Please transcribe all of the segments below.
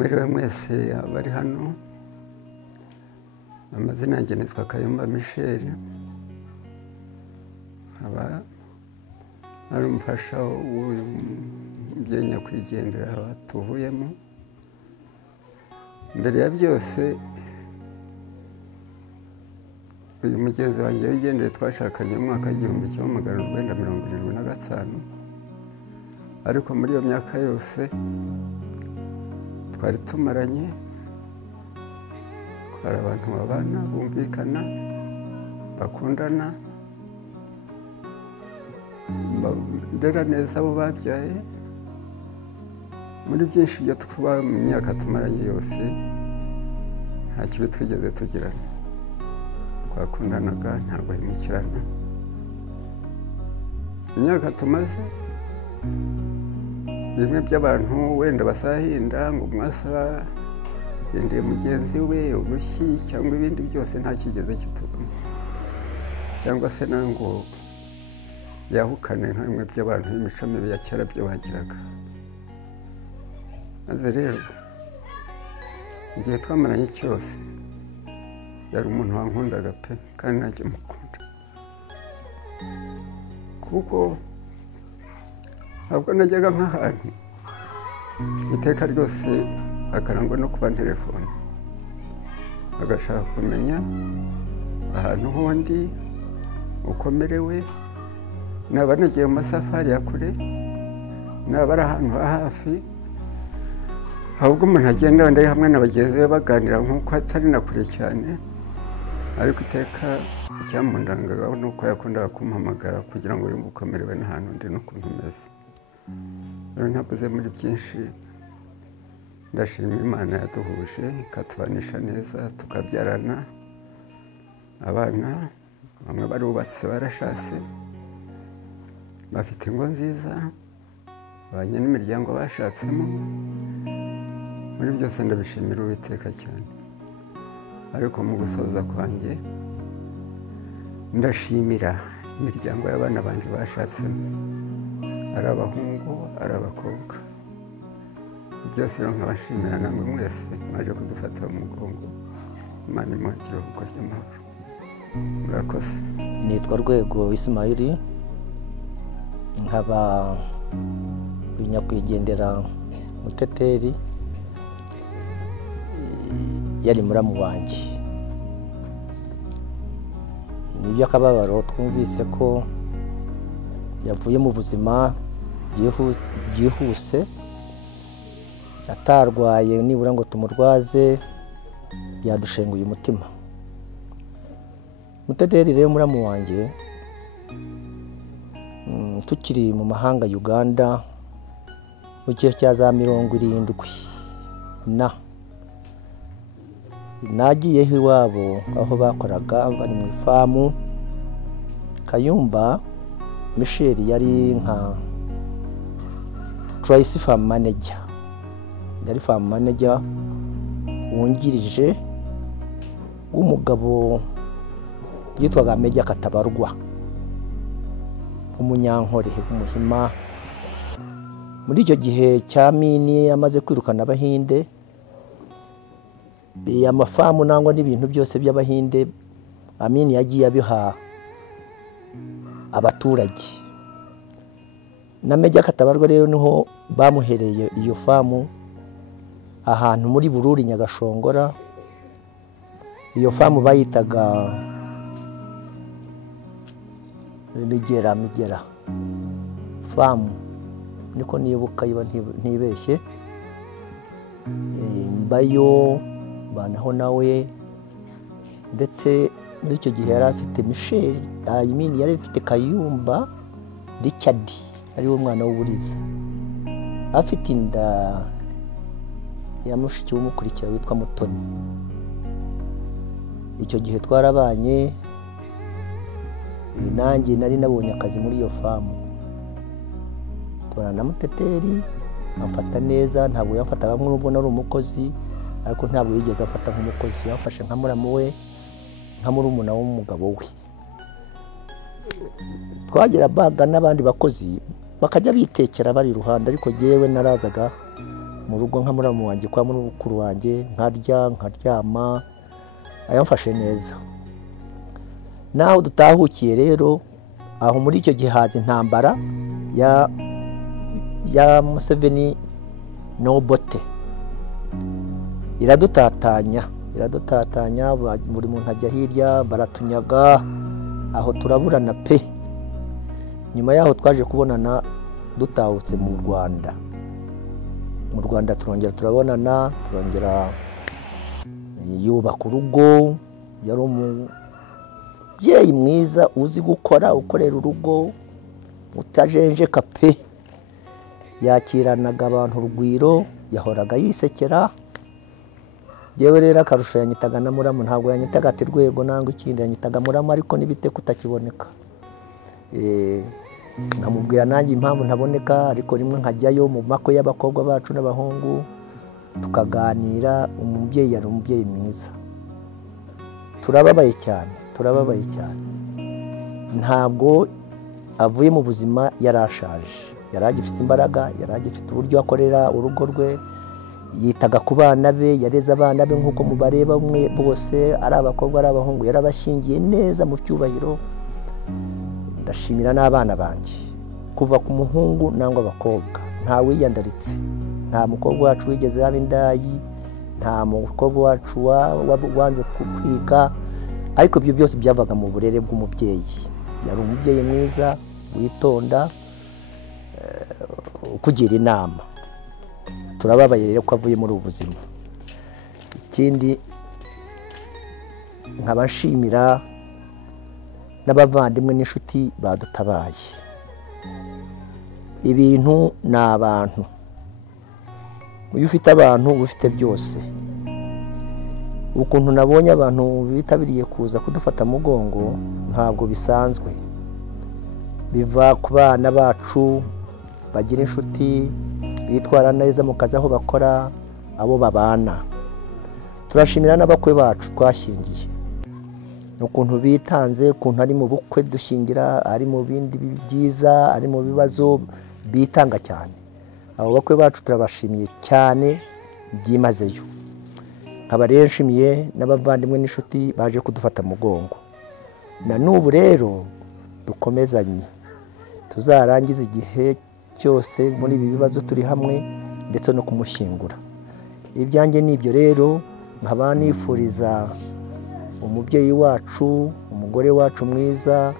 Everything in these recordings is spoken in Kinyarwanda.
Mwiriwe mwese abari hano, amazina yanjye nitwa Kayumba Michel, aba ari umufasha w'uyu mubyeyi nyakwigendera tuvuyemo. Mbere ya byose uyu mugenzi wanjye wigendeye twashakanye mu mwaka w'igihumbi kimwe magana urwenda mirongo irindwi na gatanu, ariko muri iyo myaka yose twari tumaranye, twari abantu babana bumvikana bakundana, ndera neza abo babyaye. Muri byinshi byo twaba mu myaka tumaranye yose nta kibi twigeze tugirana, twakundanaga nta guhemukirana. Imyaka tumaze bimwe by'abantu wenda basahinda ngo mwasa yendeye mugenzi we urushyi cyangwa ibindi byose nta kigeze kitubona, cyangwa se nango yahukane nka bimwe by'abantu b'imico mibi ya kera byo bagiraga. Maze rero igihe twamaranye cyose yari umuntu wankundaga pe, kandi nanjye mukunda, kuko ntabwo najyaga nk'ahantu iteka ryose akarangwa no kuba telefone, agashaka kumenya ahantu hondi ukomerewe, naba nagiye mu masafari ya kure, naba ari ahantu ha hafi, ahubwo umuntu agenda wenda hamwe na bagenzi be baganira nk'uko atari na kure cyane, ariko iteka icyamundangagaho ni uko yakundaga kumpamagara kugira ngo yumve ukomerewe n'ahantu ndi n'ukuntu umeze. Rero ntabuze muri byinshi, ndashima Imana yaduhuje ikatubanisha neza, tukabyarana abana, bamwe barubatse barashatse bafite ingo nziza, babanye n'imiryango bashatsemo. Muri byose ndabishimira Uwiteka cyane, ariko mu gusoza kwanjye ndashimira imiryango y'abana banjye bashatsemo, ari abahungu ari abakobwa. Byose rero nkabashimira namwe mwese mwaje kudufata mu mugongo. Imana imuhe ikiruhuko ry'amahoro. Murakoze. Nitwa Rwego Ismail, nkaba nyakwigendera Muteteri, yari muramu wanjye. Nibyo akababaro twumvise ko yavuye mu buzima byihuse, atarwaye nibura ngo tumurwaze, byadushenguye umutima. Muteteri rero muramu wanjye, tukiri mu mahanga Uganda mu gihe cya za 70 nagiyeho iwabo aho bakoraga bari mu ifamu. Kayumba Michel yari nka Tracy Farm Manager, yari farm manager wungirije w'umugabo yitwaga Meja Katabarwa, umunyankore w'umuhima. Muri icyo gihe cyamini amaze kwirukana abahinde, amafamu nangwa n'ibintu byose by'abahinde Amini yagiye abiha abaturage. Na Meja Katabarwa rero niho bamuhereye iyo famu ahantu muri Bururi Nyagashongora. Iyo famu bayitaga Migera famu, niko nibuka iba ntibeshye. Mbayo banaho nawe, ndetse muri icyo gihe yari afite Michel, Amini yari afite Kayumba Richard, ari wo mwana w'uburiza, afite inda ya mushiki w'umukurikira witwa Mutoni. Icyo gihe twarabanye, nanjye nari nabonye akazi muri iyo famu. Tubana na Muteteri, amfata neza, ntabwo yamfataga nk'ubwo nari umukozi, ariko ntabwo yigeze afata nk'umukozi, yamfashe nka muramu we, nka murumuna w'umugabo we. Twagira baga n'abandi bakozi bakajya bitekera bari ruhande, ariko jewe narazaga mu rugo nka muramu wanjye kwa mukuru wanjye, nkarya nkaryama, ayamfashe neza. Naho dutahukiye rero aho muri icyo gihe haza intambara ya Museveni n'Obote, iradutatanya, buri muntu ajya hirya, baratunyaga, aho turaburana pe. Nyuma yaho twaje kubonana dutahutse mu Rwanda. Mu Rwanda turongera turabonana, turongera yubaka urugo. Yari umubyeyi mwiza uzi gukora, ukorera urugo, utajenjeka pe. Yakiranaga abantu urugwiro, yahoraga yisekera. Yewe rero akarusho yanyitaga na muramu, ntabwo yanyitaga ati Rwego nangwa ikindi, yanyitaga muramu ariko nibite kutakiboneka. Namubwira nanjye impamvu ntaboneka, ariko rimwe nkajyayo mu makwe y'abakobwa bacu n'abahungu tukaganira. Umubyeyi yari umubyeyi mwiza. Turababaye cyane. Ntabwo avuye mu buzima yarashaje, yaragifite imbaraga, yaragifite uburyo akorera urugo rwe, yitaga ku bana be, yareze abana be nk'uko mubareba bose, ari abakobwa ari abahungu, yarabashingiye neza mu cyubahiro. Ndashimira n'abana banjye, kuva ku muhungu nangwa abakobwa, nta wiyandaritse, nta mukobwa wacu wigeze haba indayi, nta mukobwa wacu wanze kwiga, ariko ibyo byose byavaga mu burere bw'umubyeyi. Yari umubyeyi mwiza, witonda, ukugira inama. Turababaye rero ko avuye muri ubu buzima. Ikindi nkabashimira n'abavandimwe n'inshuti badutabaye. Ibintu ni abantu. Iyo ufite abantu uba ufite byose. Ukuntu nabonye abantu bitabiriye kuza kudufata mugongo ntabwo bisanzwe. Biva ku bana bacu bagira inshuti, bitwara neza mu kazi aho bakora, abo babana. Turashimira n'abakwe bacu twashingiye, ukuntu bitanze, ukuntu ari mu bukwe dushingira, ari mu bindi byiza, ari mu bibazo, bitanga cyane. Abo bakwe bacu turabashimiye cyane byimazeyo. Nkaba rero nshimiye n'abavandimwe n'inshuti baje kudufata mugongo. Na n'ubu rero dukomezanye, tuzarangiza igihe cyose muri ibi bibazo turi hamwe, ndetse no kumushyingura. Ibyanjye nibyo rero, nkaba nifuriza umubyeyi wacu, umugore wacu mwiza,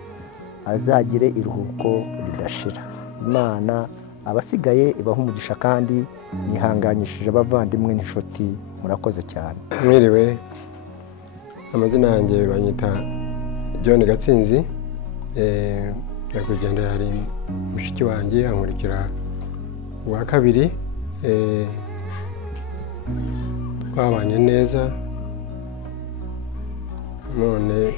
azagire iruhuko ridashira. Imana abasigaye ibaha umugisha, kandi nihanganyishije abavandimwe n'inshuti. Murakoze cyane. Mwiriwe, amazina yanjye banyita John Gatsinzi. Nyakwigendera hari mushiki wanjye ankurikira uwa kabiri. Twabanye neza, none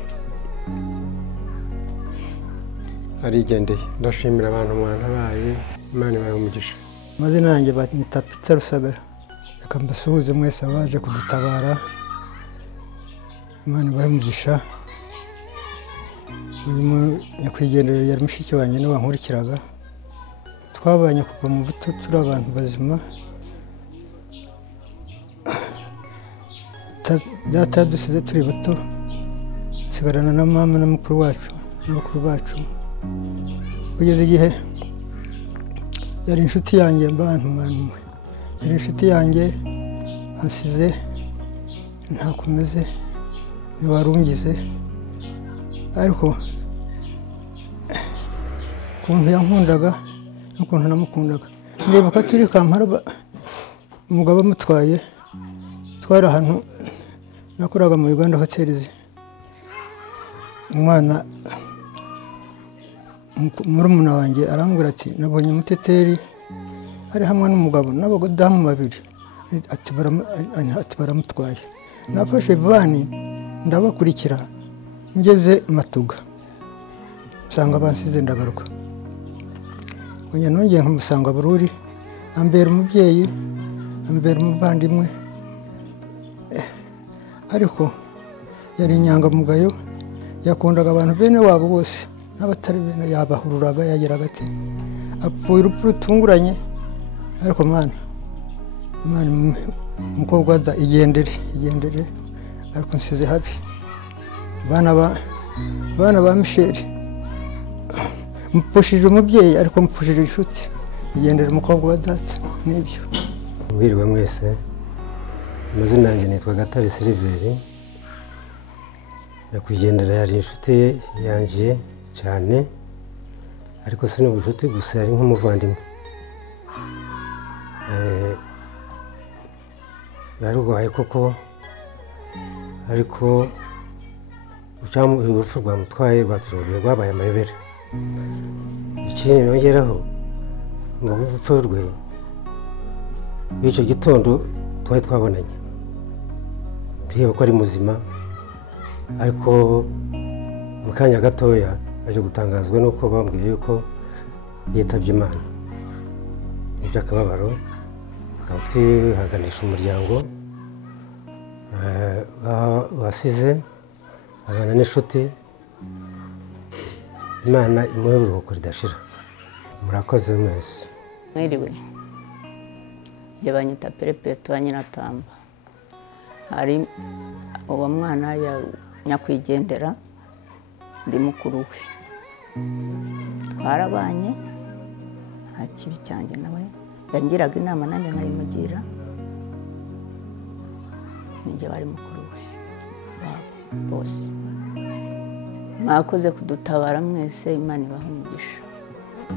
arigendeye. Ndashimira abantu mwantabaye, Imana ibahe umugisha. Amazina yanjye banyita Peter Rusagara. Reka mbasuhuze mwese abaje kudutabara, Imana ibahe umugisha. Uyu nyakwigendera yari mushiki wanjye niwe wankurikiraga. Twabanye kuva mu buto, turi abantu bazima. Data yadusize turi bato, sigarana na mama na mukuru wacu n'abakuru bacu. Kugeza igihe yari inshuti yanjye, yari inshuti yanjye, ansize ntakomeze, ntiwarungize. Ariko ukuntu yankundaga n'ukuntu namukundaga, ndibuka turi Kampala, umugabo amutwaye, twari ahantu nakoraga mu Uganda hotelizi. Umwana murumuna wanjye arambwira ati nabonye Muteteri ari hamwe n'umugabo n'abadamu babiri, ati baramutwaye. Nafashe vani ndabakurikira, ngeze Matuga nsanga bansize ndagaruka. Nongeye nkamusanga Bururi, ambera umubyeyi, ambera umuvandimwe. Ariko yari inyangamugayo, yakundaga abantu bene wabo bose, n'abatari bene yabahururaga. Yageraga ati apfuye urupfu rutunguranye, ariko Mana Imana umukobwa igendere ariko nsize habi bana ba Michel mupfushije umubyeyi ariko mupfushije inshuti igendere umukobwa wa data n'ibyo. Mwiriwe mwese, amazina yanjye nitwa Gatare Siliveri. Nyakwigendera yari inshuti yanjye cyane, ariko si n'ubucuti gusa, yari nk'umuvandimwe. Yararwaye koko, ariko urupfu rwamutwaye rwabaye amayobera. Ikindi nongeraho ngo urupfu rwe icyo gitondo twari twabonanye tureba ko ari muzima, ariko mu kanya gatoya aje gutangazwa nuko bambwiye yuko yitabye Imana. Ni by'akababaro, tukaba twihanganisha umuryango wasize abana n'inshuti. Imana imuhe uruhuko ridashira. Murakoze mwese. Mwiriwe, jye banyita Perpetua Nyiratamba. Hari uwo mwana ya nyakwigendera ndi mukuru we, twarabanye nta kibi cyanjye, nawe yangiraga inama nanjye nkayimugira. Ninjye bari mukuru we wabo bose. Mwakoze kudutabara mwese, Imana ibahe umugisha.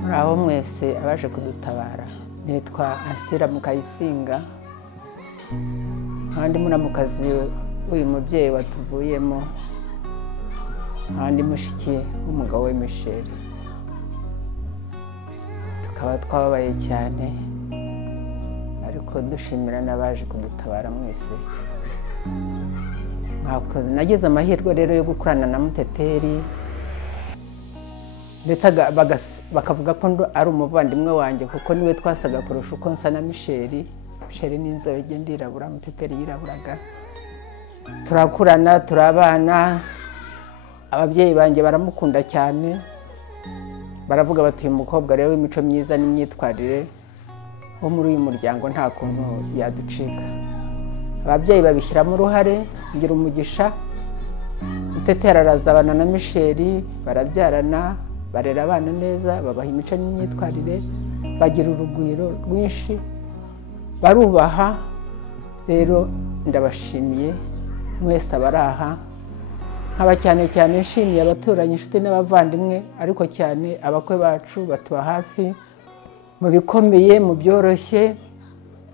Muraho mwese abaje kudutabara. Nitwa Asira Mukayisinga, kandi muramukazi uyu mubyeyi watuvuyemo, kandi mushiki w'umugabo we Michel. Tukaba twababaye cyane, ariko dushimira n'abaje kudutabara mwese. Nagize amahirwe rero yo gukorana na Muteteri, ndetse bakavuga ko ari umuvandimwe wanjye, kuko niwe twasaga kurusha uko nsa na Michel. Michel ni inzobe igenda irabura, Muteteri yiraburaga. Turakurana, turabana. Ababyeyi banjye baramukunda cyane, baravuga bati uyu mukobwa rero w'imico myiza n'imyitwarire wo muri uyu muryango nta kuntu yaducika. Ababyeyi babishyiramo uruhare, ngira umugisha. Muteteri arazabana na Michel, barabyarana, barera abana neza, babaha imico n'imyitwarire, bagira urugwiro rwinshi, barubaha. Rero ndabashimiye mwese abari aha, nkaba cyane cyane nshimiye abaturanyi, inshuti n'abavandimwe, ariko cyane abakwe bacu batuba hafi mu bikomeye, mu byoroshye.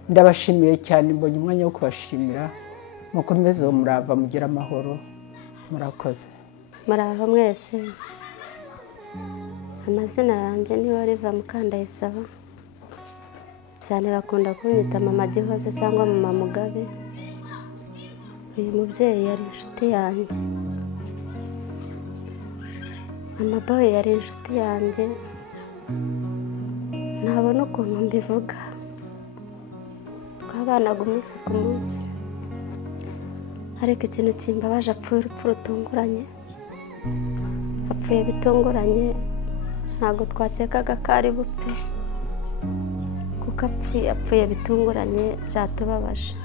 Ndabashimiye cyane, mbonye umwanya wo kubashimira. Mukomeze uwo murava, mugira amahoro. Murakoze. Murava mwese. Amazina yanjye ni Oliva Mukandayisaba, cyane bakunda kunyita Mama Gihozo cyangwa Mama Mugabe. Uyu mubyeyi yari inshuti yanjye, Mama Boy yari inshuti yanjye, ntabona ukuntu mbivuga. Twabanaga umunsi ku munsi, ariko ikintu kimbabaje, apfuye urupfu rutunguranye. Apfuye bitunguranye, ntabwo twakekaga ko ari bupfe, kuko apfuye bitunguranye, byatubabaje.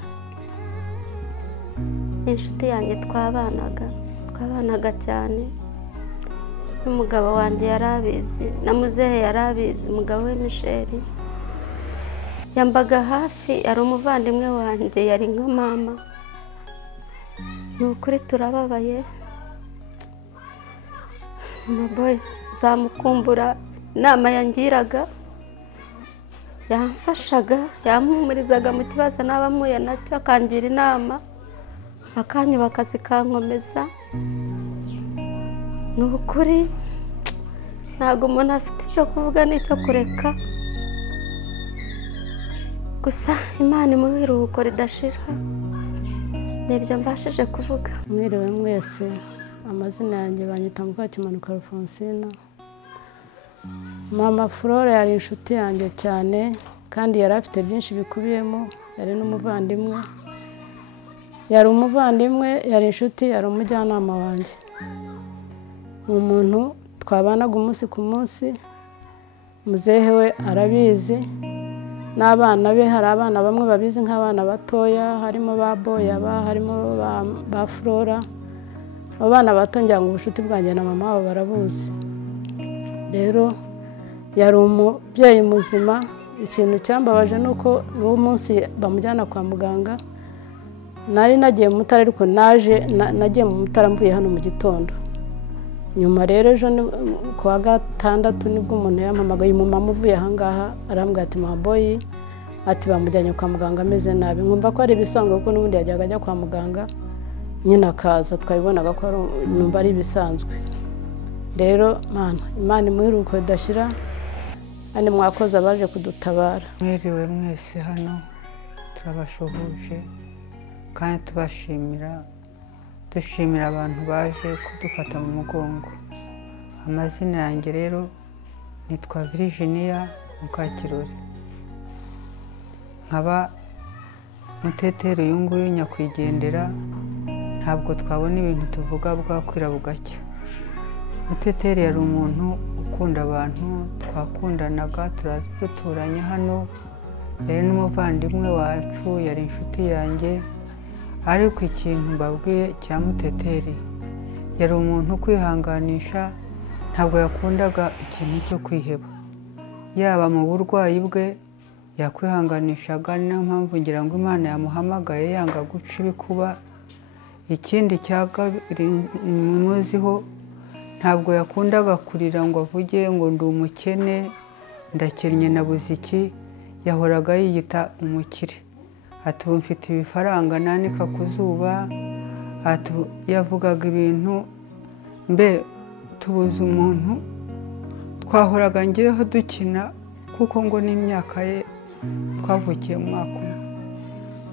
Inshuti yanjye twabanaga cyane, n'umugabo wanjye yari abizi, na muzehe yari abizi. Umugabo we Michel yambaga hafi, ari umuvandimwe wanjye, yari nka mama. Ni ukuri turababaye. Mama Boy nzamukumbura, inama yangiraga, yamfashaga, yampumurizaga mu kibazo naba mpuye nacyo, akangira inama, akanyubaka zikankomeza. Ni ukuri ntabwo umuntu afite icyo kuvuga n'icyo kureka, gusa Imana imuhe iruhuko ridashira. Nibyo mbashije kuvuga. Mwiriwe mwese, amazina yanjye banyita Mukakimanuka Alfonsina. Mama Flore yari inshuti yanjye cyane, kandi yari afite byinshi bikubiyemo. Yari n'umuvandimwe, yari inshuti, yari umujyanama wanjye. Umuntu twabanaga umunsi ku munsi, muzehe we arabizi, n'abana be. Hari abana bamwe babizi nk'abana batoya, harimo ba Boyaba, harimo ba Flora. Abo bana bato ngira ngo ubucuti bwanjye na mama wabo barabuzi. Rero yari umubyeyi muzima. Ikintu cyambabaje nuko n'uwo munsi bamujyana kwa muganga nari nagiye mu Mutara, ariko nagiye mu Mutara mvuye hano mu gitondo. Nyuma rero ejo ku wa gatandatu nibwo umuntu yampamagaye, umumama uvuye ahangaha arambwira ati mama Boyi ati bamujyanye kwa muganga ameze nabi. Nkumva ko ari ibisanzwe kuko n'ubundi yajyaga ajya kwa muganga nyine akaza, twabibonaga ko numva ari ibisanzwe. Rero Imana imuhiruko idashira, kandi mwakoze abaje kudutabara. Mwiriwe mwese hano, turabashuhuje kandi dushimira abantu baje kudufata mu mugongo. Amazina yanjye rero nitwa Virginia Mukakirori, nkaba Muteteri uyu nguyu nyakwigendera. Ntabwo twabona ibintu tuvuga bwakwira bugacya. Muteteri yari umuntu ukunda abantu, twakundanaga, duturanye hano, yari n'umuvandimwe wacu, yari inshuti yanjye. Ariko ikintu mbabwiye cya Muteteri, yari umuntu kwihanganisha, ntabwo yakundaga ikintu cyo kwiheba. Yaba mu burwayi bwe yakwihanganishaga, niyo mpamvu ngira ngo Imana yamuhamagaye yanga guca ibikuba. Ikindi cya kabiri muziho, ntabwo yakundaga kurira ngo avuge ngo ndi umukene, ndakennye nabuze iki. Yahoraga yiyita umukire. Ati ubu mfite ibifaranga nanika ku zuba. Ati yavugaga ibintu mbe tubuze umuntu twahoraga ngeho dukina, kuko ngo n'imyaka ye twavukiye mu mwaka umwe.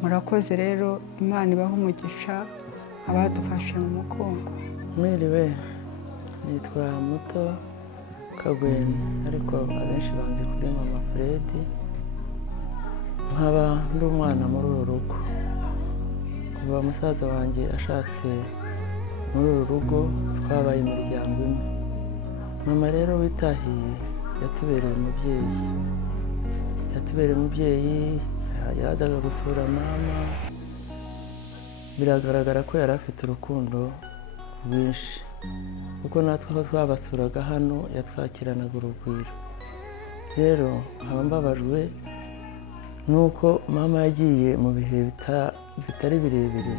Murakoze rero, Imana ibahe umugisha abadufashe mu mugongo. Mwiriwe, nitwa Muto Kagweni, ariko abenshi banzi kuri mama Fredi. Nkaba ndi umwana muri uru rugo kuva musaza wanjye ashatse. Muri uru rugo twabaye imiryango imwe. Mama rero witahiye yatubereye umubyeyi, yazaga gusura mama. Biragaragara ko yari afite urukundo rwinshi, kuko natwe aho twabasuraga hano yatwakiranaga urugwiro. Rero nkaba mbabajwe nuko mama yagiye mu bihe bitari birebire.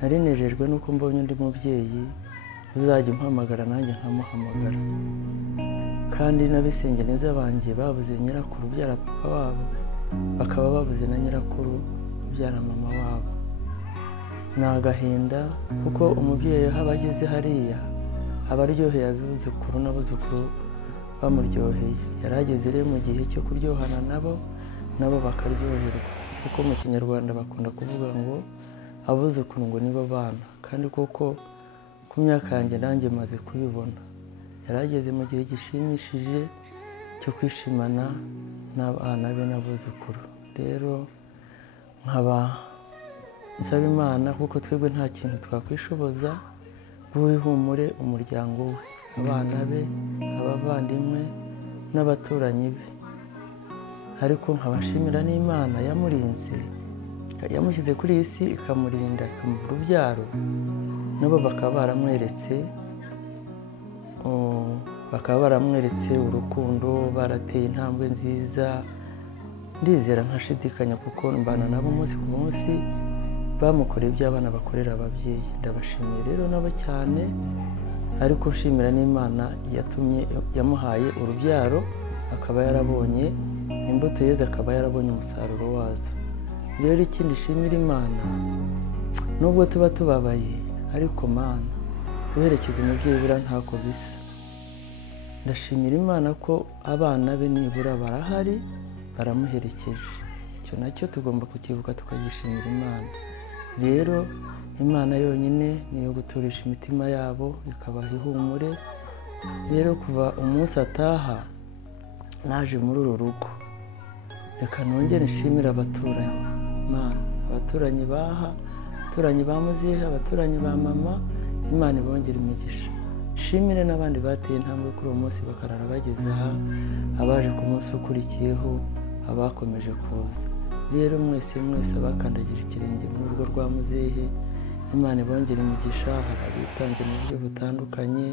Nari nejejwe nuko mbonye undi mubyeyi uzajya umpamagara nanjye nkamuhamagara. Kandi n'abisenge neza banjye babuze nyirakuru ubyara papa wabo, bakaba babuze na nyirakuru ubyara mama wabo. Ni agahinda, kuko umubyeyi aho ageze hariya aba aryoheye abuzukuru n'abuzukuru bamuryoheye. Yari ageze rero mu gihe cyo kuryohana nabo bakaryoherwa, kuko mu Kinyarwanda bakunda kuvuga ngo abuzukuru ngo nibo bana. Kandi kuko ku myaka yanjye nanjye maze kubibona, yari ageze mu gihe gishimishije cyo kwishimana n'abana be n'abuzukuru. Rero nkaba nsaba Imana, kuko twebwe nta kintu twakwishoboza, guhumure umuryango we, abana be, abavandimwe n'abaturanyi be. Ariko nkabashimira n'Imana yamurinze, yamushyize kuri iyi si ikamurinda, ikamuha urubyaro. Nabo bakaba baramweretse urukundo, barateye intambwe nziza. Ndizera ntashidikanya, kuko mbana nabo umunsi ku munsi, bamukoreye ibyo abana bakorera ababyeyi. Ndabashimiye rero nabo cyane, ariko nshimira n'Imana yamuhaye urubyaro, akaba yarabonye imbuto yeze, akaba yarabonye umusaruro wazo. Rero ikindi nshimira Imana, nubwo tuba tubabaye, ariko Mana guherekeza umubyeyi buriya ntako bisa. Ndashimira Imana ko abana be nibura barahari, baramuherekeje. Icyo nacyo tugomba kukibuka tukagishimira Imana. Rero Imana yonyine niyo guturisha imitima yabo, ikabaha ihumure. Rero kuva umunsi ataha naje muri uru rugo, reka nongere nshimira abaturanyi. Mana, abaturanyi baha, abaturanyi ba Muzihe, abaturanyi ba mama, Imana ibongere imigisha. Nshimire n'abandi bateye intambwe kuri uwo munsi bakarara bageze aha, abaje ku munsi ukurikiyeho, abakomeje kuza. Rero mwese abakandagije ikirenge mu rugo rwa muzehe, Imana ibongere imigisha. Hari abitanze mu buryo butandukanye,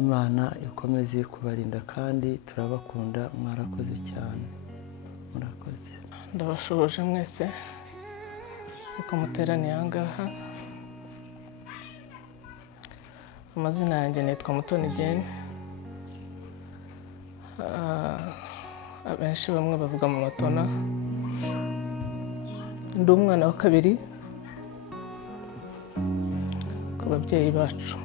Imana ikomeze kubarinda kandi turabakunda. Mwarakoze cyane, murakoze. Ndabashoboje mwese uko muteraniye aha ngaha. Amazina yanjye nitwa Mutoni Jane. Abenshi bamwe bavuga mu matona. Ndi umwana wa kabiri ku babyeyi bacu.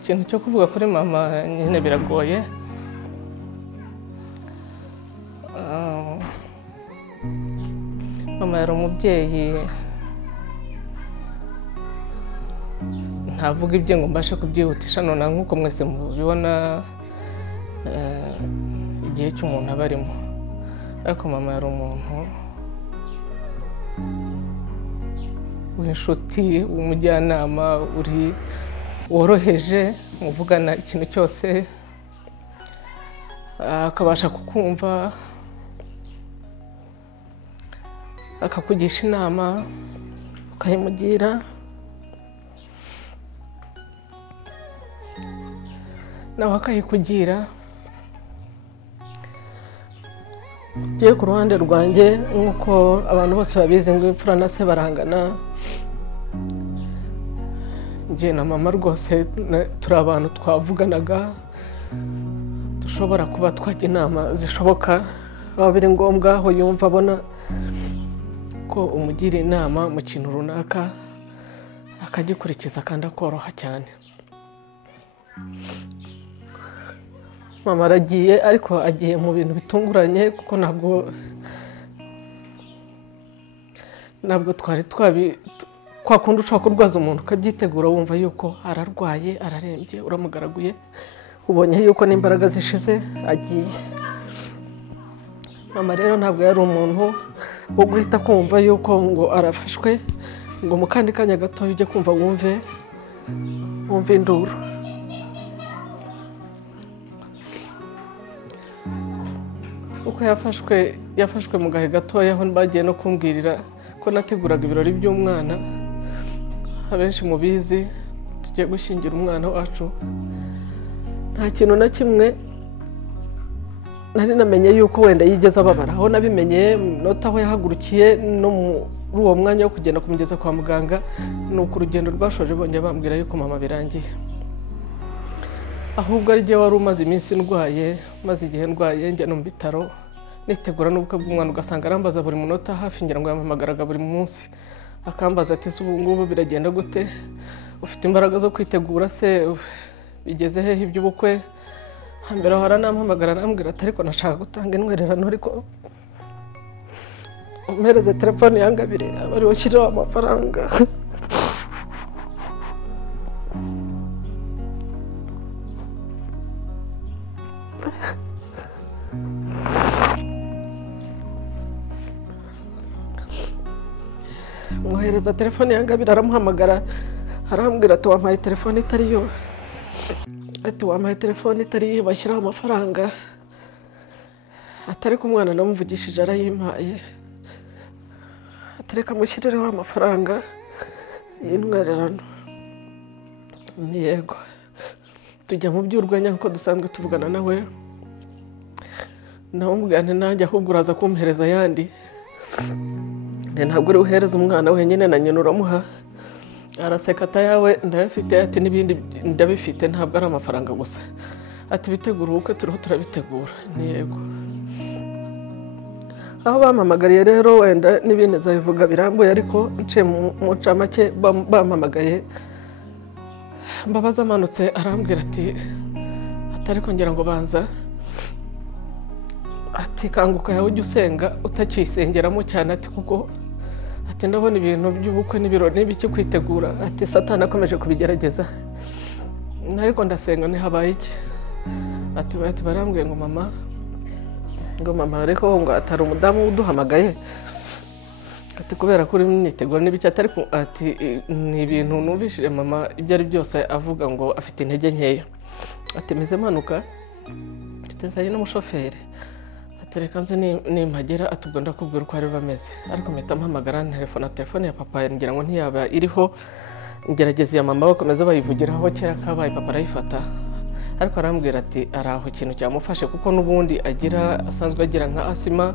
Ikintu cyo kuvuga kuri mama nyine biragoye. Mama yari umubyeyi, ntavuga ibyo ngo mbashe kubyihutisha none nk'uko mwese mubibona igihe cy'umuntu aba arimo. Ariko mama yari umuntu w'inshuti, w'umujyanama, woroheje, muvugana ikintu cyose akabasha kukumva, akakugisha inama ukayimugira. Nawe akayikugira. Ngiye ku ruhande rwanjye, nk'uko abantu bose babizi ngo imfura na se barangana, njye na mama rwose turi abantu twavuganaga, dushobora kuba twajya inama zishoboka, aho biri ngombwa, aho yumva abona ko umugira inama mu kintu runaka akagikurikiza kandi akoroha cyane. Mama aragiye, ariko agiye mu bintu bitunguranye kuko ntabwo twari kwa kundi ushobora kurwaza umuntu ukabyitegura wumva yuko ararwaye, ararembye, uramugaraguye, ubonye yuko n'imbaraga zishize agiye. Mama rero ntabwo yari umuntu wo guhita kumva yuko ngo arafashwe, ngo mu kandi kanya gatoya ujye kumva wumve induru. Uko yafashwe mu gahe gatoya, aho bagiye no kumbwirira ko nateguraga ibirori by'umwana. Abenshi mubizi tugiye gushyingira umwana wacu. Nta kintu na kimwe nari namenye yuko wenda yigeze ababara. Aho nabimenye nota aho yahagurukiye no muri uwo mwanya wo kugenda kumugeza kwa muganga, nuko urugendo rwashoje bongeye bambwira yuko mama birangiye. Ahubwo ari jye wari umaze iminsi ndwaye, maze igihe ndwaye njya no mu bitaro nitegura n'ubukwe bw'umwana, ugasanga arambaza buri munota hafi, ngira ngo yampamagaraga buri munsi akambaza ati ubu ngubu biragenda gute, ufite imbaraga zo kwitegura se, bigeze hehe iby'ubukwe? Hambere aho aranampamagara arambwira ati ariko nashaka gutanga intwererano, ariko umpereze telefone yangabire aba ariwe ushyiraho amafaranga. Mwohereza telefone yangabire, aramuhamagara arambwira ati wampaye telefone itari yo, ati wampaye telefone itari yo bashyiraho amafaranga. Atari ko umwana namuvugishije arayimpaye, atareka mushyirireho amafaranga y'intwererano. Ni yego. Tujya mu by'urwenya nk'uko dusanzwe tuvugana nawe, namubwira nti nanjye ahubwo uraza kumpereza ayandi, ntabwo uri uhereza umwana wenyine na nyina uramuha. Araseka ati ayawe ndayafite, ati n'ibindi ndabifite, ntabwo ari amafaranga gusa. Ati bitegura ubukwe turiho turabitegura. Ni yego. Aho bampamagariye rero wenda n'ibindi zabivuga birambuye, ariko nce mu ncamake bampamagaye, Mbabazi amanutse arambwira ati atari kongera ngo banza, ati kanguka yawe ujye usenga utakisengeramo cyane, ati kuko ati ndabona ibintu by'ubukwe n'ibirori n'ibiki kwitegura, ati Satani akomeje kubigerageza, ariko ndasenga ntihabaye iki. Ati barambwiye ngo mama ariko ngo atari umudamu uduhamagaye, ati kubera ko uri mu myiteguro n'ibiki ariko ati ni ibintu numvishije mama ibyo ari byose avuga ngo afite intege nkeya ati meze manuka nzanye n'umushoferi atereka nze nimpagera atubwo ndakubwira uko ari bameze ariko mpita mpamagara telefone ya papa ngira ngo ntiyaba iriho ngerageza ya mama bakomeza bayivugiraho kera kabaye papa arayifata ariko arambwira ati araho ikintu cyamufashe kuko n'ubundi asanzwe agira nka asima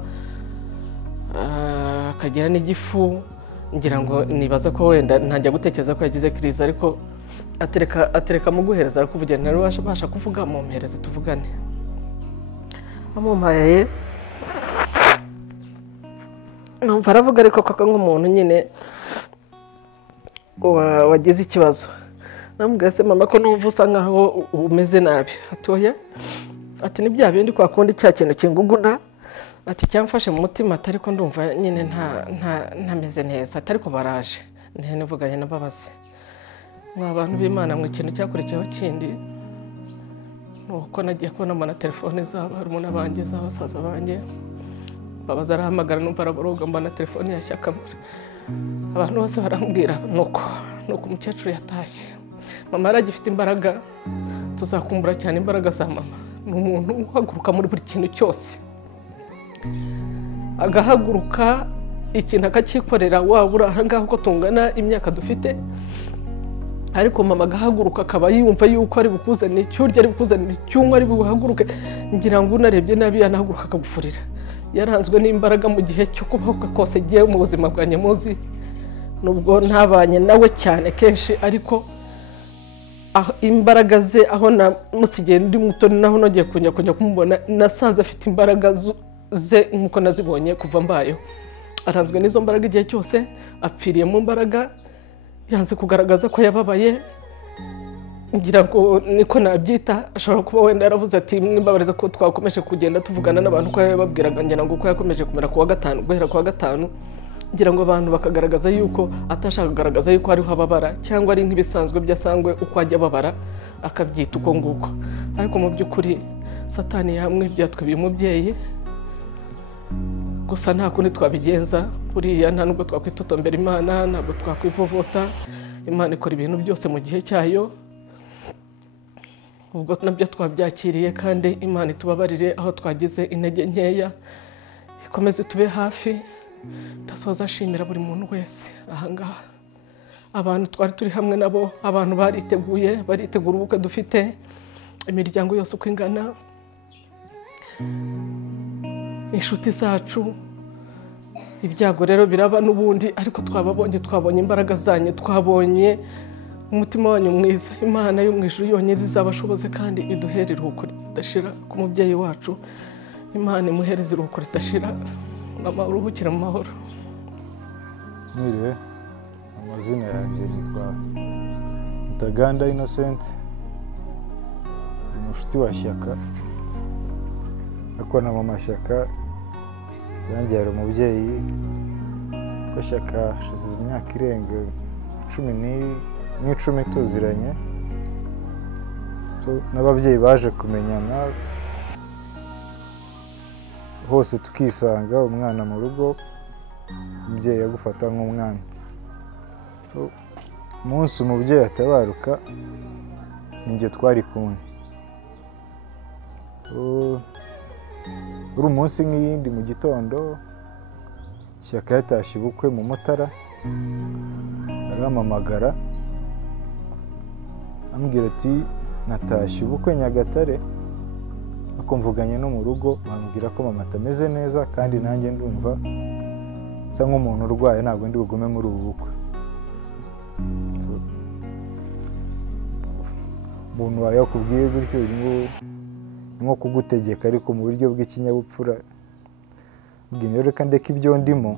akagira n'igifu ngira ngo nibaza ko wenda ntajya gutekereza ko yagize crise ariko atereka mu guhereza arakuvugira nari wabasha kuvuga mu mpereze tuvugane amumpaye numva aravuga ariko koko nk'umuntu nyine wagize ikibazo namubwira se mama ko numva usa nkaho umeze nabi atoya ati ni bya bindi kwa kundi cya kintu kinguguna ati cyamfashe mu mutima ariko ndumva nyine ntameze neza ariko baraje nivuganye n'ababazi abantu b'Imana mu kintu cyakurikiyeho kindi nuko nagiye kubona telefone zabo harimo n'abanjye z'abasaza banjye babaza arahamagara numva araboroga mbona telefone yashyakamura abantu bose barambwira nuko umukecuru yatashye mama yaragifite imbaraga tuzakumbura cyane imbaraga za mama ni umuntu uhaguruka muri buri kintu cyose agahaguruka ikintu akakikorera waba uri aha ngaha uko tungana imyaka dufite ariko mama agahaguruka akaba yumva yuko ari bukuzanire icyurya ari bukuzanire icyumwe ari buhaguruke ngira ngo unarebye nabi yanahaguruka akagufurira yaranzwe n'imbaraga mu gihe cyo kubaho kose giye mu buzima bwa nyamuzi nubwo ntabanye nawe cyane kenshi ariko imbaraga ze aho namusigiye ndi muto naho nongeye kujya kumubona nasanze afite imbaraga ze nkuko nazibonye kuva mbayeho aranzwe n'izo mbaraga igihe cyose apfiriye mu mbaraga yanze kugaragaza ko yababaye ngira ngo niko nabyita ashobora kuba wenda yaravuze ati mwibabariza ko twakomeje kugenda tuvugana n'abantu ko yababwiraga ngira ngo uko yakomeje kumera kuwa gatanu guhera kuwa gatanu ngira ngo abantu bakagaragaza yuko atashaka kugaragaza yuko ariho ababara cyangwa ari nk'ibisanzwe byasangwe uko ajya ababara akabyita uko nguko ariko mu by'ukuri satani yamwibye twibye umubyeyi gusa nta kundi twabigenza buriya nta nubwo twakwitotombera Imana ntabwo twakwivovota Imana ikora ibintu byose mu gihe cyayo ubwo nabyo twabyakiriye kandi Imana itubabarire aho twagize intege nkeya ikomeze tube hafi ndasoza ashimira buri muntu wese ahangaha abantu twari turi hamwe nabo abantu baritegura ubukwe dufite imiryango yose uko ingana inshuti zacu ibyago rero biraba n'ubundi ariko twabonye imbaraga zanyu twabonye umutima wanyu mwiza Imana yo mu ijuru yonyine izabashoboze kandi iduhere iruhuko ridashira ku mubyeyi wacu Imana imuhereze iruhuko ridashira mama uruhukira mu mahoro mwiriwe amazina yanjye yitwa Mutaganda Innocent umushuti wa Shyaka akora na mama Shyaka yanjyara umubyeyi ko Shyaka hashize imyaka irenga 10 tuziranye n'ababyeyi baje kumenyana hose tukisanga umwana mu rugo umubyeyi yagufata nk'umwana umunsi umubyeyi atabaruka ninjye twari kumwe uri umunsi nk'iyindi mu gitondo Shyaka yatashye ubukwe mu Mutara arampamagara ambwira ati natashye ubukwe Nyagatare akumvuganye no mu rugo bambwira ko mama atameze neza kandi nanjye ndumva nsa nk'umuntu urwaye ntabwo ndi bugume muri ubu bukwe umuntu wawe yakubwiye gutyo nko kugutegeka ariko mu buryo bw'ikinyabupfura bw'inyo reka ndeka ibyo ndimo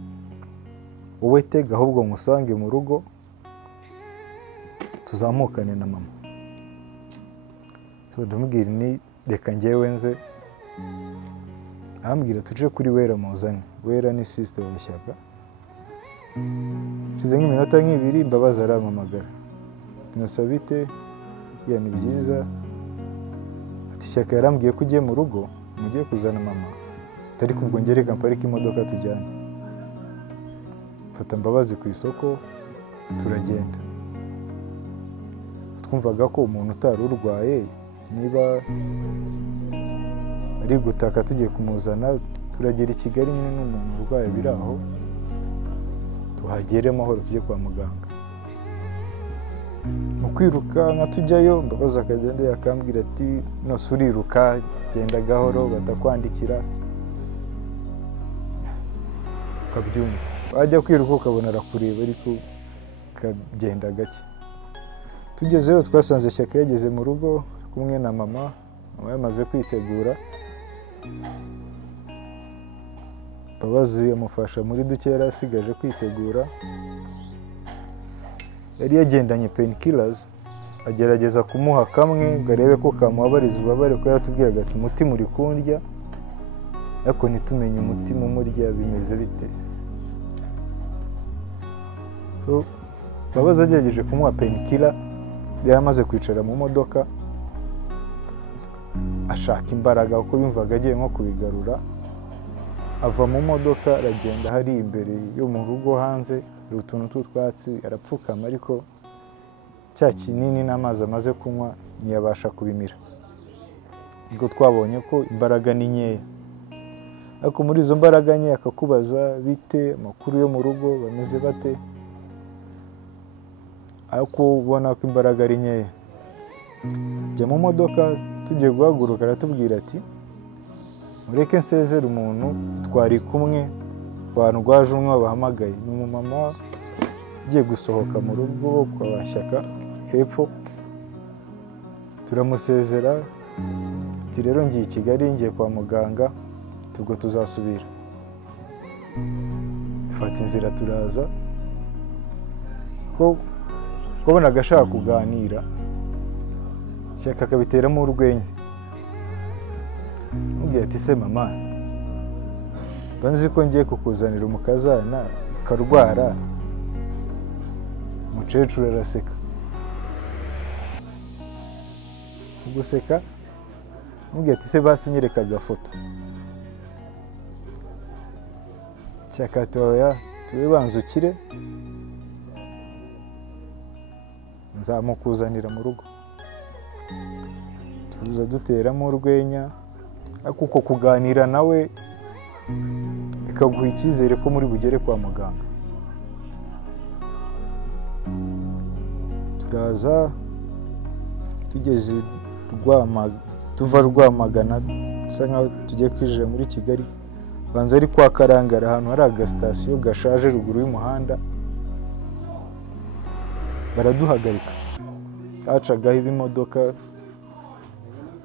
wowe tega ahubwo musange mu rugo tuzamukane na mama ndamubwira ni reka njyewe nze arambwira tuje kuri Wera muzanye Wera ni sister wa Shyaka shize nk'iminota nk'ibiri Mbabazi arampamagara nasabite ya ni byiza ati Shyaka yarambwiye ko ugiye mu rugo mugiye kuzana mama atari kubwo ngereka mparika imodoka tujyane mfata Mbabazi ku isoko turagenda. Twumvaga ko umuntu utari urwaye niba ari gutaka tugiye kumuzana turagera i Kigali nyine n'umuntu urwaye biri aho tuhagere amahoro tujye kwa muganga. Mu kwirukanka tujyayo Mbabazi akagenda yakambwira ati nose uriruka genda gahoro batakwandikira ukabyumva. Wajya kwiruka ukabona arakureba ariko ukagenda gake. Tugezeyo twasanze Shyaka yageze mu rugo kumwe na mama yamaze kwitegura. Mbabazi amufasha muri duke yari asigaje kwitegura. Yari yagendanye painkillers agerageza kumuha kamwe ngo arebe ko kamuhabariza ububabare ko yaratubwiraga ati umutima uri kundya ariko ntitumenye umutima umurya bimeze bite. Mbabazi agerageje kumuha painkiller yari amaze kwicara mu modoka ashaka imbaraga kuko yumvaga agiye nko kubigarura. Ava mu modoka aragenda hari imbere yo mu rugo hanze utuntu tw'utwatsi arapfukama ariko cya kinini n'amazi amaze kunywa ntiyabasha kubimira. Ubwo twabonye ko imbaraga ni nkeya ariko muri izo mbaraga nke akakubaza bite amakuru yo mu rugo bameze bate ariko ubona ko imbaraga ari nkeya. Jya mu modoka tugiye guhaguruka aratubwira ati mureke nsezere umuntu twari kumwe rwaje umwe wabahamagaye ni umumama ugiye gusohoka mu rugo kwa Shyaka hepfo. Turamusezera ati rero ngiye i Kigali ngiye kwa muganga ubwo tuzasubira. Dufata inzira turaza ko wabonaga ashaka kuganira Shyaka akabiteramo urwenya. Mubwiye ati se mama banzi ko ngiye kukuzanira umukazana ukarwara. Umukecuru araseka. Guseka mubwiye ati se basi nyereka agafoto. Shyaka atoya tube banzukire nzamukuzanira mu rugo. Tuza duteramo urwenya ariko uko kuganira nawe bikaguha icyizere ko muri bugere kwa muganga. Turaza tugeze tuva Rwamagana dusa nkaho tugiye kwinjira muri Kigali. Banza ari kwa Karangara ahantu hari agasitasiyo gashaje ruguru y'umuhanda. Baraduhagarika hacagaho ibimodoka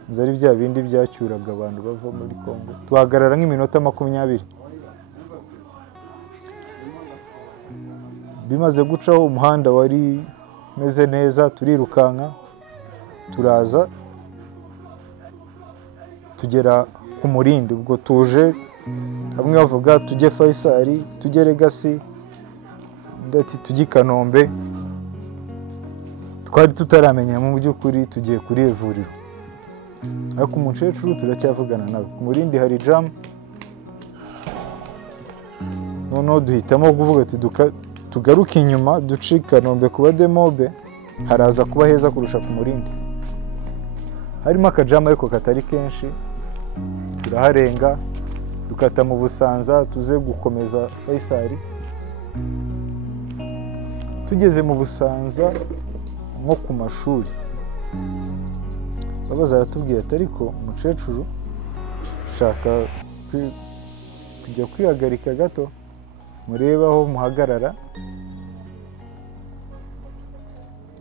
nzari bya bindi byacyuraga abantu bava muri Kongo. Tuhagarara nk'iminota 20. Bimaze gucaho umuhanda wari meze neza turirukanka turaza tugera ku Murindi. Ubwo tuje bamwe bavuga tujye Faisal tujye Legacy ndetse tujye Kanombe. Twari tutaramenya mu by'ukuri tugiye kuri ivuriro ariko umukecuru turacyavugana nawe. Ku Murindi hari jam noneho duhitamo kuvuga ati tugaruke inyuma duce Kanombe kuba Demobe haraza kuba heza kurusha ku Murindi. Harimo akajama ariko katari kenshi. Turaharenga dukata mu Busanza tuze gukomeza Faisal. Tugeze mu Busanza nko ku mashuri Mbabazi aratubwira ati ariko umukecuru shaka kujya kwihagarika gato mureba aho muhagarara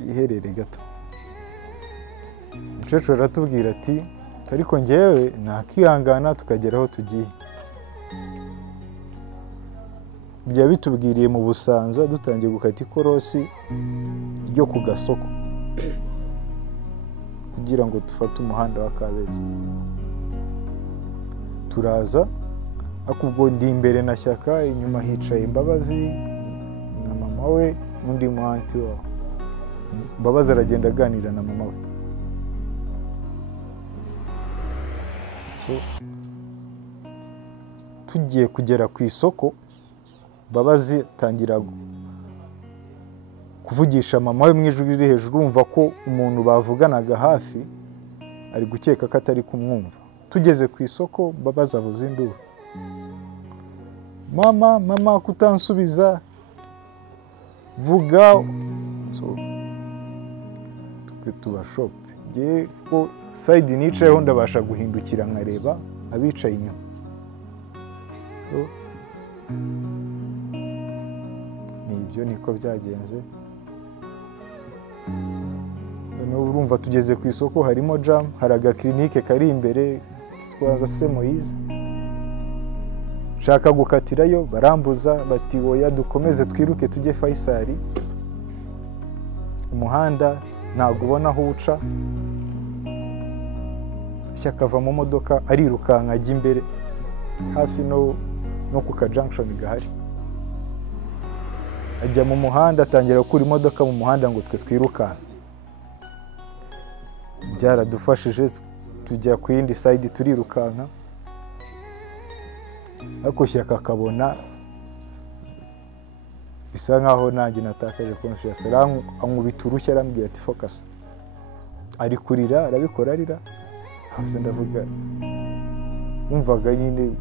iherere gato. Umukecuru aratubwira ati ariko njyewe nakihangana tukagera aho tugiye. Bya bitubwiriye mu Busanza dutangiye gukata ikorosi ryo ku Gasoko kugira ngo dufate umuhanda wa Kabeza. Turaza akubwo ndi imbere na Shyaka inyuma hicaye Mbabazi na mama we n'undi muhanti wa Mbabazi aragenda aganira na mama we. Tugiye kugera ku isoko Mbabazi atangira kuvugisha mama we mu ijwi riri hejuru, urumva ko umuntu bavuganaga hafi ari gukeka ko atari kumwumva. Tugeze ku isoko Mbabazi avuza induru, mama kutansubiza, vuga. Twe tuba shocked. Ngiye ko side nicayeho ndabasha guhindukira nkareba abicaye inyuma. Nibyo niko byagenze. Noneho urumva tugeze ku isoko, harimo jam, hari agaklinike kari imbere kitwaza se Moise. Shaka gukatirayo barambuza, bati oya dukomeze twiruke tujye Faisal. Umuhanda ntabwo ubona aho uca. Shyaka ava mu modoka arirukanka ajya imbere hafi no ku ka junction gahari. Ajya mu muhanda atangira gukura imodoka mu muhanda ngo twe twirukanka. Byaradufashije tujya ku yindi side turirukanka. Ariko Shyaka akabona bisa nkaho nanjye natakaje conscience, ankubita urushyi arambwira ati focus. Ari kurira, arabikora arira. Hasi ndavuga umvaga nyine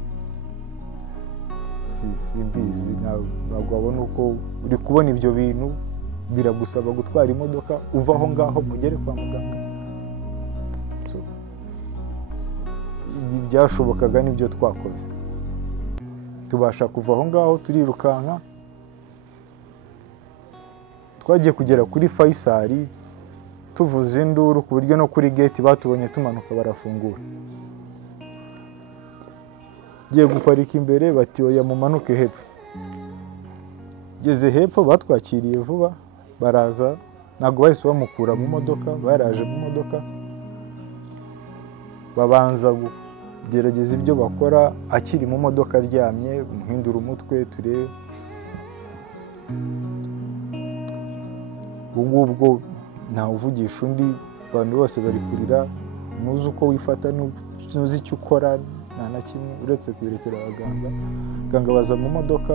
simbizi, ntabwo wabona uko uri kubona ibyo bintu biragusaba gutwara imodoka uva aho ngaho mugere kwa muganga. Byashobokaga n'ibyo twakoze, tubasha kuva aho ngaho turirukanka. Twagiye kugera kuri Faisal tuvuze induru ku buryo no kuri gate batubonye tumanuka barafungura. Giye guparika imbere bati oya mumanuke hepfo. Geze hepfo batwakiriye vuba, baraza ntabwo bahise bamukura mu modoka, baraje mu modoka babanza kugerageza ibyo bakora. Akiri mu modoka aryamye umuhindura umutwe turebe. Ubwo ntawe uvugisha undi, abantu bose bari kurira, ntuzi uko wifata, ntuzi icyo ukora, nta na kimwe uretse kwirekera abaganga. Abaganga baza mu modoka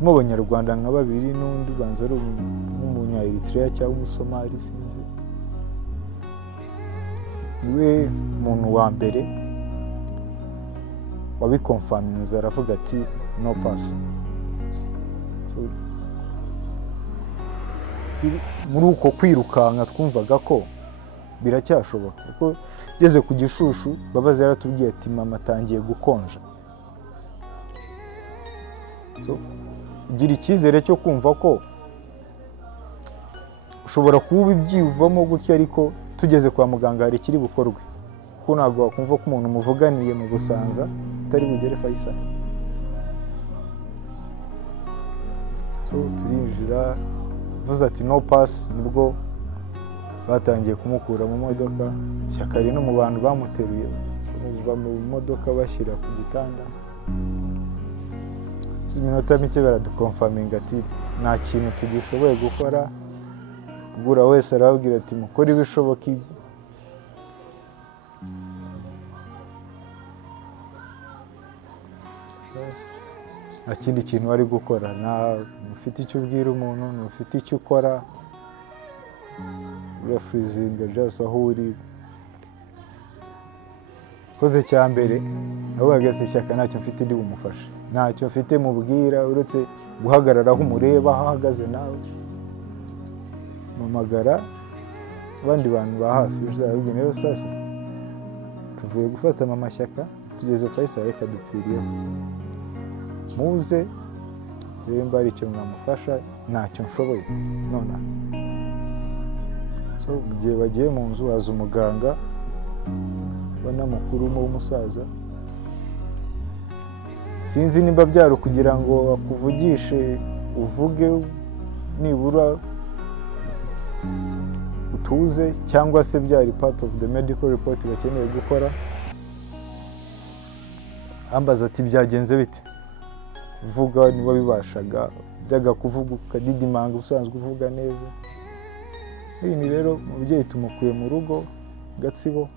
mu Banyarwanda nka babiri n'undi banza ari nk'umunya Eritrea cyangwa umusomali sinzi. Niwe muntu wa mbere wabikonfaminze, aravuga ati no pass. Muri uko kwirukanka twumvaga ko biracyashoboka, kuko geze ku Gishushu Mbabazi yaratubwiye ati mama atangiye gukonja. Gira icyizere cyo kumva ko ushobora kuba ibyivamo gutya, ariko tugeze kwa muganga hari ikiri bukorwe, kuko ntabwo wakumva ko umuntu muvuganiye mu Busanza utari bugere Faisal. Turinjira vuze ati no pass, nibwo batangiye kumukura mu modoka. Shyaka ari no mu bantu bamuteruye bamuva mu modoka bashyira ku gitanda. Iminota mike baradukonfaminga ati nta kintu tugishoboye gukora. Gura wese arababwira ati mukore ibishoboka. Nta kindi kintu wari gukora, nta ufite icyo ubwira umuntu, ufite icyo ukora, urafrizinga just aho uri. Koze cya mbere aho bagase Shyaka ntacyo mfite ndi bumufashe, ntacyo mfite mubwira uretse guhagarara aho umureba aho ahagaze nawe. Mumagara abandi bantu ba hafi uzabibwe rero sasa tuvuye gufata mama Shyaka tugeze Faisal reka dupfiriye. Muze rero mbari icyo mwamufasha, ntacyo nshoboye nona. Gihe bagiye mu nzu haza umuganga bana mukuru w'umusaza, sinzi nimba byaro kugira ngo akuvugishe uvuge nibura utuze, cyangwa se byari part of the medical report bakeneye gukora. Ambaza ati byagenze bite, vuga niba bibashaga, byaga kuvuga ukadidimanga usanzwe uvuga neza. Ni rero umubyeyi tumukuye mu rugo Gatsibo,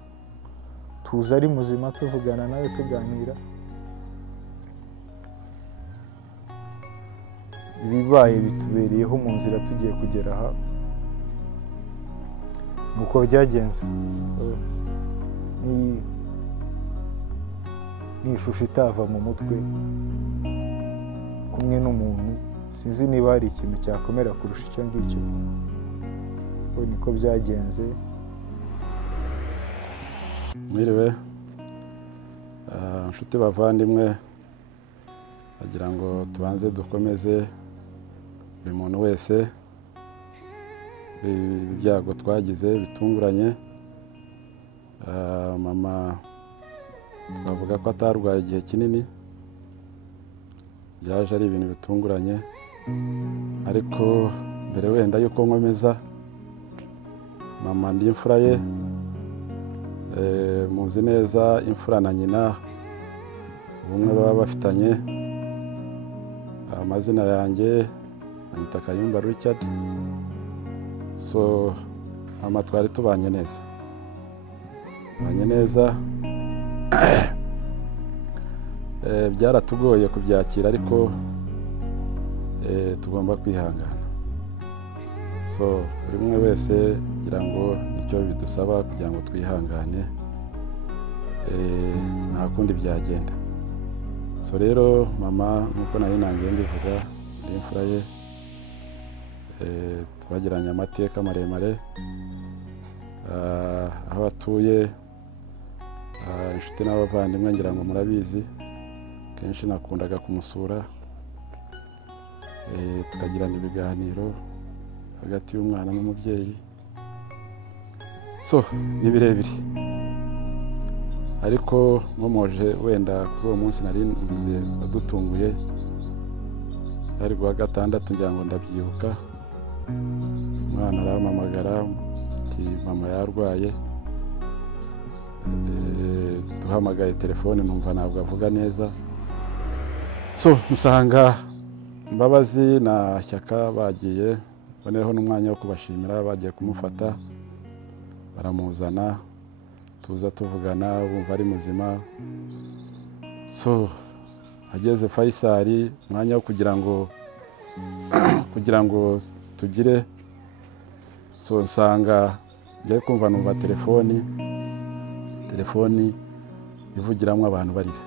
tuza ari muzima tuvugana nawe tuganira. ibibaye bitubereyeho mu nzira tugiye kugera aha ni uko byagenze. ni ishusho itava mu mutwe kumwe n'umuntu, sinzi niba hari ikintu cyakomera kurusha icyo ngicyo, niko byagenze. Mwiriwe inshuti bavandimwe, agira ngo tubanze dukomeze buri muntu wese ibyago twagize bitunguranye. Mama twavuga ko atarwaye igihe kinini, byaje ari ibintu bitunguranye, ariko mbere wenda yuko nkomeza, mama ndi imfura ye, muzi neza imfura na nyina ubumwe baba bafitanye. Amazina yanjye anyita Kayumba Richard. So mama twari tubanye neza, byaratugoye kubyakira, ariko tugomba kwihangana. So buri umwe wese ngira ngo nicyo bidusaba kugira ngo twihangane, nta kundi byagenda. So rero mama nk'uko nari nangiye mbivuga, ndi imfura ye, twagiranye amateka maremare. Aho atuye inshuti n'abavandimwe ngira ngo murabizi, kenshi nakundaga kumusura, tukagirana ibiganiro hagati y'umwana n'umubyeyi. So ni birebire, ariko nkomoje wenda kuri uwo munsi nari mvuze wadutunguye, ari kuwa gatandatu ngira ngo ndabyibuka. Umwana arampamagara ati mama yarwaye. Duhamagaye telefone numva ntabwo avuga neza. So nsanga Mbabazi na Shyaka bagiye, boneho n'umwanya wo kubashimira, bagiye kumufata baramuzana, tuza tuvugana, bumva ari muzima. So ageze Faisal, umwanya wo kugira ngo tugire, so nsanga ngiye kumva numva telefoni ivugiramo abantu barira.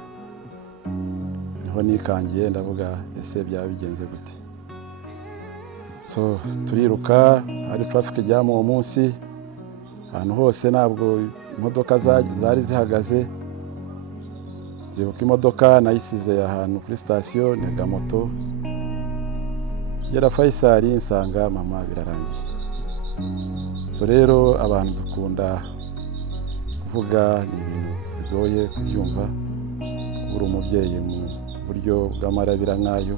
Niho nikangiye ndavuga ese byaba bigenze gute. So turiruka, hari traffic jam uwo munsi, ahantu hose ntabwo imodoka zari zihagaze. Ndibuka imodoka nayisize ahantu kuri station, ntega moto ngera Faisal, nsanga mama birarangiye. So rero abantu dukunda kuvuga ni ibintu bigoye kubyumva, uri umubyeyi mu buryo bw'amarabira nk'ayo,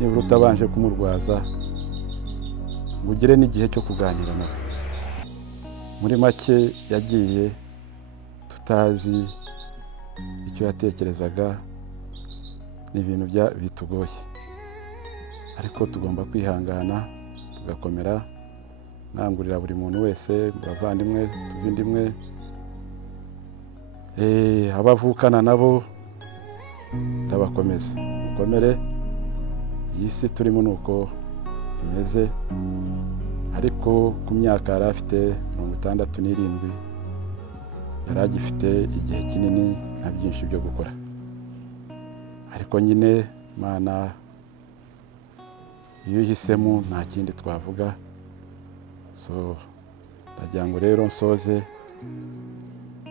nibura utabanje kumurwaza ngo ugire n'igihe cyo kuganira nawe. Muri make yagiye tutazi icyo yatekerezaga, ni ibintu bitugoye, ariko tugomba kwihangana tugakomera. Nkangurira buri muntu wese, abavandimwe tuvindimwe, abavukana nabo ndabakomeza, mukomere. Iyi si turimo nuko imeze, ariko ku myaka yari afite 67 yari agifite igihe kinini nta byinshi byo gukora, ariko nyine Imana iyo uhisemo nta kindi twavuga. So ndagira ngo rero nsoze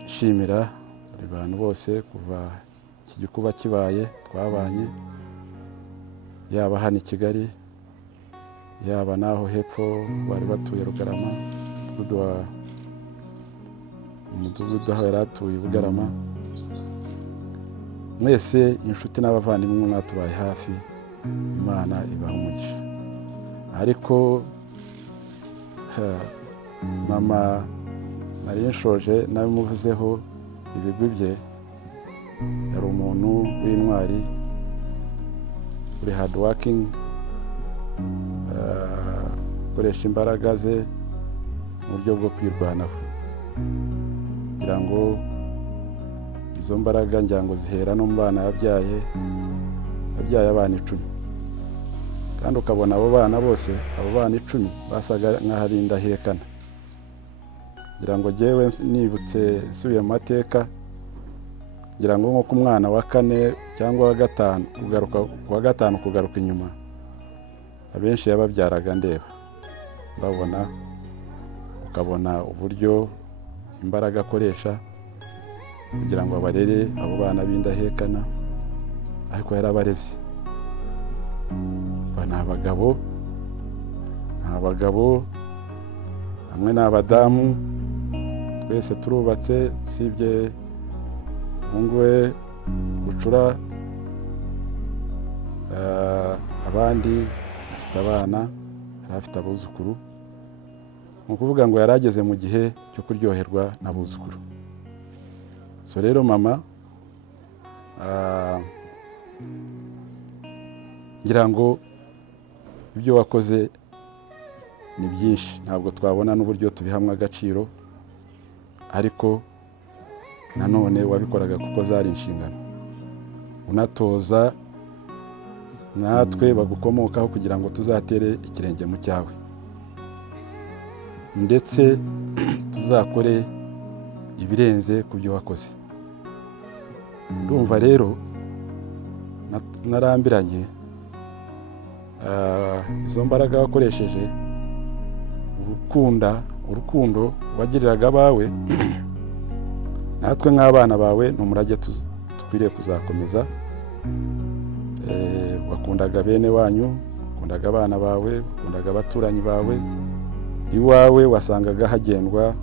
nshimira buri bantu bose kuva iki gikuba kibaye twabanye, yaba hano i Kigali, yaba naho hepfo bari batuye Rugarama, umudugudu aho yari atuye Bugarama. Mwese inshuti n'abavandimwe mwatubaye hafi, Imana ibaha umugisha. Ariko mama nari nshoje nabimuvuzeho ibigwi bye. Yari umuntu w'intwari, uri hard working, ukoresha imbaraga ze mu buryo bwo kwirwanaho, kugira ngo izo mbaraga ngira ngo zihera no mu bana yabyaye abana 10, kandi ukabona abo bana bose, abo bana 10 basaga nk'ahari indahekana. Ngira ngo jyewe nibutse nsubiye mu mateka, ngira ngo nko ku mwana wa 4 cyangwa wa 5 kugaruka wa 5 kugaruka inyuma, abenshi yababyaraga ndeba babona, ukabona uburyo imbaraga akoresha kugira ngo abarere abo bana b'indahekana, ariko yarabareze. Bana abagabo hamwe n'abadamu, twese turubatse, sibye umuhungu we Bucura, abandi bafite abana, afite abuzukuru. Mu kuvuga ngo yarageze mu gihe cyo kuryoherwa n'abuzukuru. So rero mama ngira ngo ibyo wakoze ni byinshi, ntabwo twabona n'uburyo tubihamwa agaciro, ariko nanone wabikoraga kuko zari inshingano, unatoza natwe bagukomokaho kugira ngo tuzatere ikirenge mu cyawe, ndetse tuzakore ibirenze ku byo wakoze. Ndumva rero narambiranye izo mbaraga wakoresheje, urukundo wagiriraga abawe, natwe nk'abana bawe n'umurage tukwiriye kuzakomeza. Wakundaga bene wanyu, wakundaga abana bawe, wakundaga abaturanyi bawe. Iwawe wasangaga hagendwa,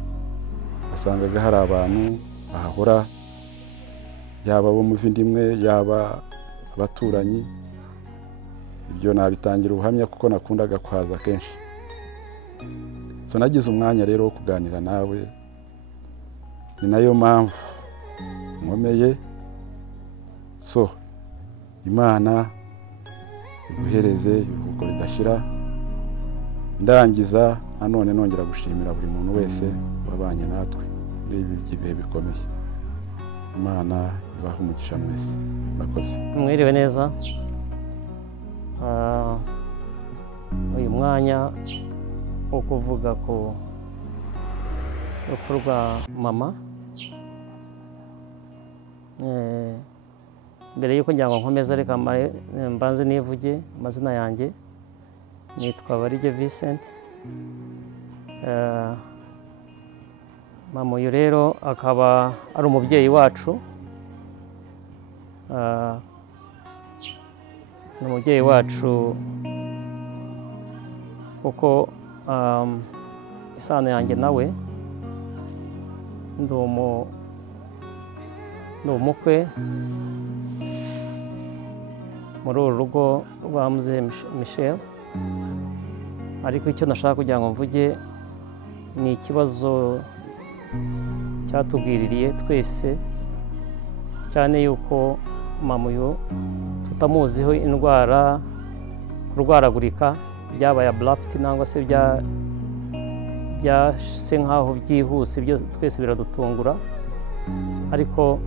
wasangaga hari abantu bahahora, yaba abo muvindimwe, yaba abaturanyi. Ibyo nabitangira ubuhamya kuko nakundaga kuhaza kenshi. So nagize umwanya rero wo kuganira nawe, ni nayo mpamvu nkomeye. So Imana iguhereze iruhuko ridashira. Ndangiza nanone nongera gushimira buri muntu wese wabanye natwe muri ibi bihe bikomeye. Imana ibahe umugisha mwese. Murakoze. Mwiriwe neza. Uyu mwanya wo kuvuga ku rupfu rwa mama, mbere y'uko ngira ngo nkomeze reka mbanze nivuge amazina yanjye. Nitwa Barige Vincent. Mama uyu rero akaba ari umubyeyi wacu, ni umubyeyi wacu kuko isano yanjye nawe, ndi umukwe muri uru rugo rwa Muzehe Michel. Ariko icyo nashaka kugira ngo mvuge ni ikibazo cyatugwiririye twese, cyane yuko mama uyu tutamuziho indwara, kurwaragurika byabaye abrupt nangwa se byase nkaho byihuse, byo twese biradutungura. Ariko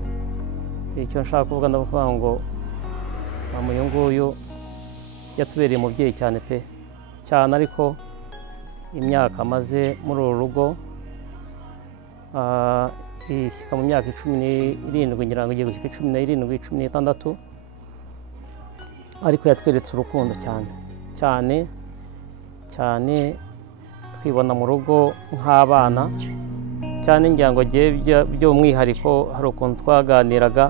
icyo nshaka kuvuga ndavuga ngo mama uyu nguyu yatubereye umubyeyi cyane pe, cyane. Ariko imyaka amaze muri uru rugo ishyika mu myaka 17, ngira ngo igiye gushyika 17, 16, ariko yatweretse urukundo cyane, twibona mu rugo nk'abana cyane. Ngira ngo by'umwihariko hari ukuntu twaganiraga,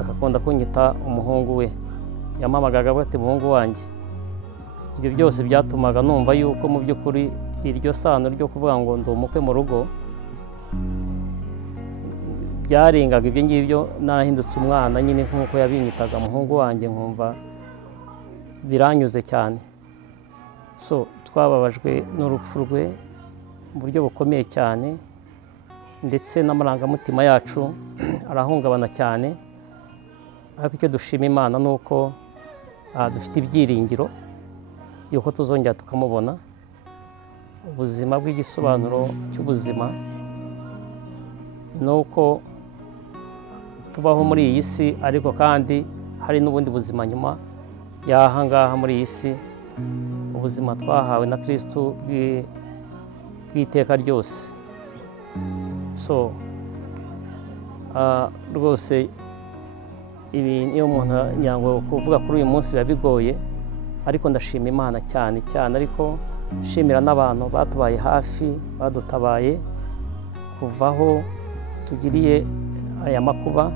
agakunda kunyita umuhungu we, yampamagaga ati umuhungu wanjye. Ibyo byose byatumaga numva yuko mu by'ukuri iryo sano ryo kuvuga ngo ndi umukwe mu rugo byarengaga ibyo ngibyo. Narahindutse umwana nyine nk'uko yabinyitaga umuhungu wanjye, nkumva biranyuze cyane. So twababajwe n'urupfu rwe mu buryo bukomeye cyane, ndetse n'amarangamutima yacu arahungabana cyane. Ariko icyo dushima Imana ni uko dufite ibyiringiro yuko tuzongera tukamubona. Ubuzima bw'igisobanuro cy'ubuzima ni uko tubaho muri iyi si, ariko kandi hari n'ubundi buzima nyuma y'aha ngaha muri iyi si, ubuzima twahawe na Kristo bw'iteka ryose. So rwose ibi niyo umuntu yango kuvuga kuri uyu munsi biba bigoye, ariko ndashima Imana cyane cyane, ariko nshimira n'abantu batubaye hafi, badutabaye kuvaho tugiriye aya makuba.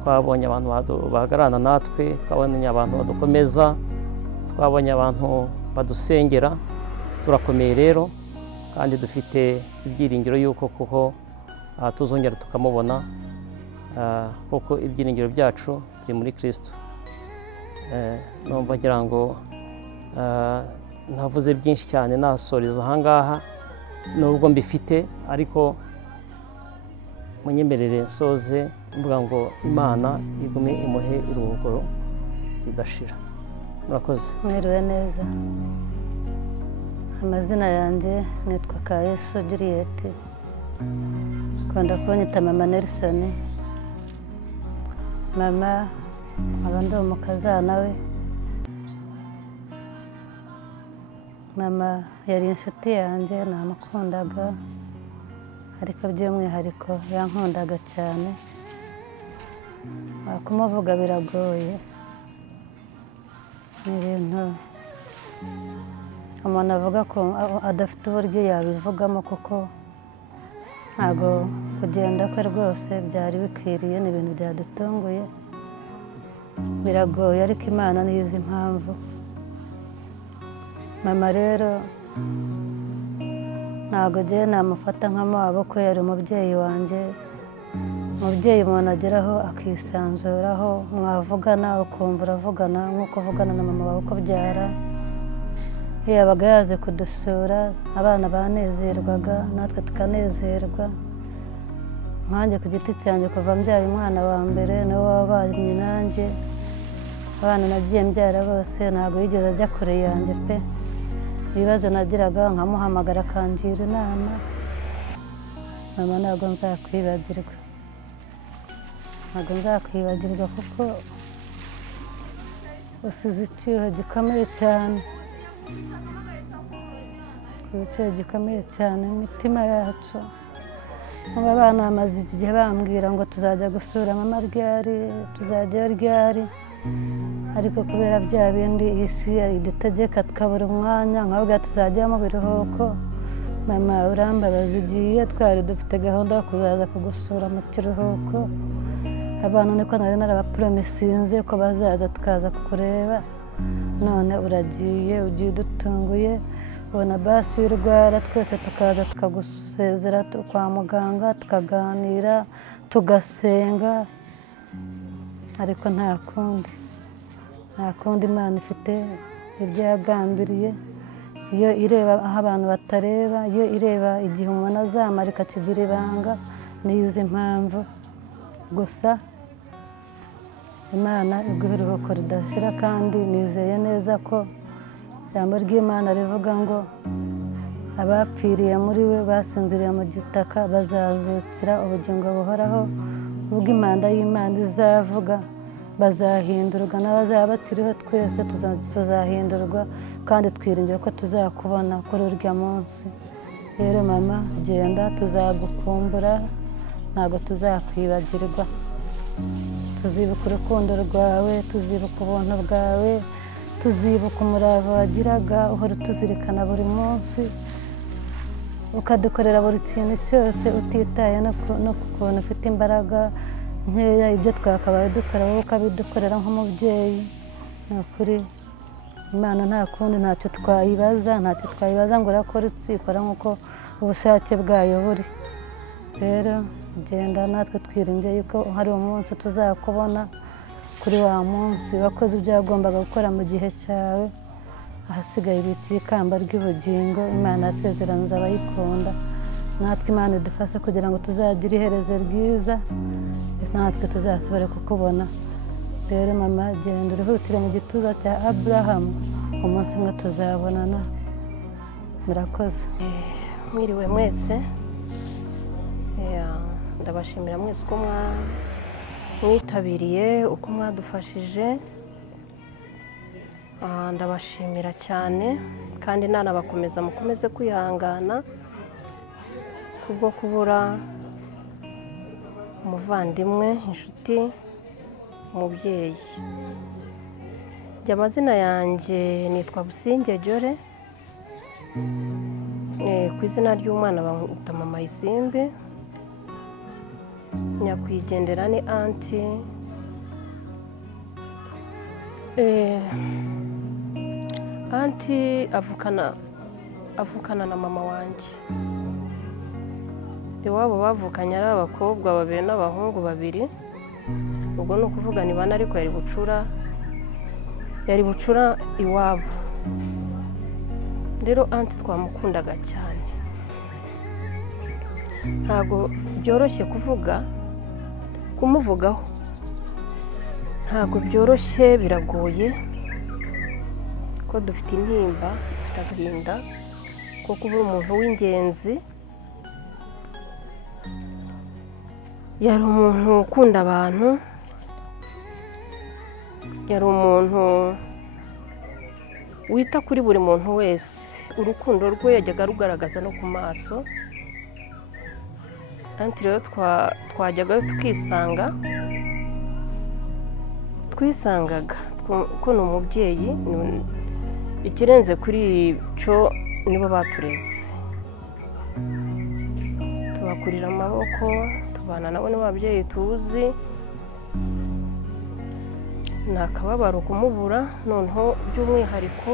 Twabonye abantu bahagararana natwe, twabonye abantu badukomeza, twabonye abantu badusengera. Turakomeye rero, kandi dufite ibyiringiro yuko kuko tuzongera tukamubona, kuko ibyiringiro byacu biri muri Kristo. Numva ngira ngo ntavuze byinshi cyane, nasoreza aha ngaha nubwo mbifite, ariko munyemerere nsoze mvuga ngo Imana igume imuhe iruhuko ridashira. Murakoze. Mwiriwe neza. Amazina yanjye nitwa Kayesu Juliette, kunda kunyita Mama Nelson. Mama nkaba ndi umukazana we. Mama yari inshuti yanjye, namukundaga, ariko by'umwihariko yankundaga cyane. Kumuvuga biragoye, ni ibintu umuntu avuga ko adafite uburyo yabivugamo, kuko ntabwo kugenda kwe rwose byari bikwiriye, ni ibintu byadutunguye, biragoye, ariko Imana niyo izi impamvu. Mama rero ntabwo ngiye namufata nk'amaboko, yari umubyeyi wanjye, umubyeyi umuntu ageraho akisanzuraho, mwavugana ukumva uravugana nk'uko uvugana na mama wawe ukubyara. Iyo yabaga yaje kudusura, abana banezerwaga, natwe tukanezerwa. Nkanjye ku giti cyanjye kuva mbyaye umwana wa mbere niwe wabanye nanjye, abana nagiye mbyara bose ntabwo yigeze ajya kure yanjye pe. Ibibazo nagiraga nkamuhamagara akangira inama. Mama ntabwo nzakwibagirwa, ntabwo nzakwibagirwa, kuko usize icyuho gikomeye cyane, usize icyuho gikomeye cyane mu mitima yacu. Abana bamaze igihe bambwira ngo tuzajya gusura mama ryari, tuzajyayo ryari, ariko kubera bya bindi isi idutegeka tukabura umwanya, nkabwa tuzajya mu biruhuko. Mama urambabaza, ugiye, twari dufite gahunda yo kuzaza kugusura mu kiruhuko. Abantu niko nari narabapromisinze ko bazaza tukaza kukureba, none uragiye, ugiye udutunguye. Ubona basi y'urwara twese tukaza tukagusezera kwa muganga, tukaganira, tugasenga, ariko nta kundi Imana ifite ibyo yagambiriye. Iyo ireba aho abantu batareba, iyo ireba igihe umuntu azamara ikakigira ibanga, n'izi mpamvu. Gusa Imana iguha iruhuko ridashira, kandi nizeye neza ko ijambo ry'Imana rivuga ngo abapfiriye muri we basinziriye mu gitaka bazazukira ubugingo buhoraho. Ubwo impanda y'Imana izavuga bazahindurwa, n'abazaba bakiriho twese tuzahindurwa, kandi twiringiye ko tuzakubona kuri urya munsi. Rero mama genda, tuzagukumbura, ntabwo tuzakwibagirwa. Tuzibuka urukundo rwawe, tuzibuka ubuntu bwawe, tuzibuka umurava wagiraga, uhora utuzirikana buri munsi, ukadukorera buri kintu cyose utitaye no ku kuntu ufite imbaraga nkeya. Ibyo twakabaye dukora wowe ukabidukorera nk'umubyeyi. Ni ukuri Imana nta kundi, ntacyo twayibaza ngo urakora iki, ikora nk'uko ubushake bwayo buri. Rero genda, natwe twiringiye yuko hari umunsi tuzakubona. Kuri wa munsi wakoze ibyo wagombaga gukora mu gihe cyawe, ahasigaye ibiki ikamba ry'ubugingo. Imana yasezeraniza abayikunda, natwe Imana idufashe kugira ngo tuzagire iherezo ryiza, natwe tuzasubire kukubona. Rero mama genda uruhutire mu gituza cya Aburahamu, umunsi umwe tuzabonana. Murakoze. Mwiriwe mwese, ndabashimira mwese uko mwitabiriye, uko mwadufashije. ndabashimira cyane kandi nanabakomeza mukomeze kwihangana kubwo kubura umuvandimwe inshuti umubyeyi. Amazina yanjye nitwa Businge Jore, ku izina ry'umwana bamwita Mama Isimbi. Nyakwigendera ni anti avukana na mama wanjye. Iwabo bavukanye ari abakobwa babiri n'abahungu babiri, ubwo ni ukuvuga ni bane, ariko yari bucura iwabo. Rero anti twamukundaga cyane, ntabwo byoroshye kumuvugaho, ntabwo byoroshye, biragoye ko dufite intimba, dufite agahinda ko kubura umuntu w'ingenzi. Yari umuntu ukunda abantu, yari umuntu wita kuri buri muntu wese. Urukundo rwe yajyaga rugaragaza no ku maso. Anti rero twajyaga twisangaga ko ni umubyeyi. Ikirenze kuri icyo nibo batureze, tubakurira amaboko, tubana nabo n'ababyeyi tuzi. Ni akababaro kumubura, noneho by'umwihariko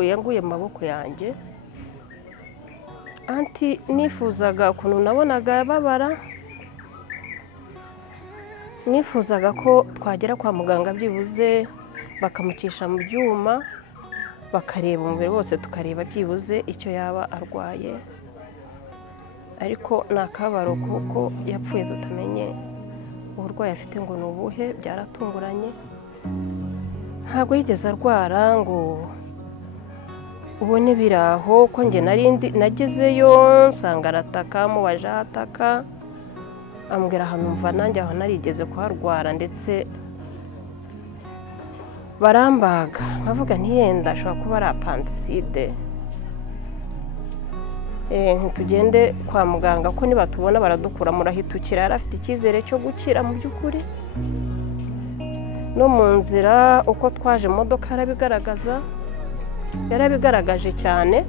yanguye mu maboko yanjye. Anti nifuzaga ukuntu nabonaga babara, nifuzaga ko twagera kwa muganga byibuze bakamucisha mu byuma, bakareba umubiri wose, tukareba byibuze icyo yaba arwaye. Ariko ni akababaro kuko yapfuye tutamenye uburwayi afite ngo ni ubuhe. Byaratunguranye, ntabwo yigeze arwara ngo ubone biri aho. Ko njye nagezeyo nsanga arataka, mubaje aho ataka, ambwira ahantu mva nanjye aho narigeze kuharwara, ndetse barambaga. nkavuga ntiyenda ashobora kuba ari apandiside, ntitugende kwa muganga ko nibatubona baradukura murahitukira. Yari afite icyizere cyo gukira mu by'ukuri. No mu nzira uko twaje mu modoka yarabigaragaje cyane,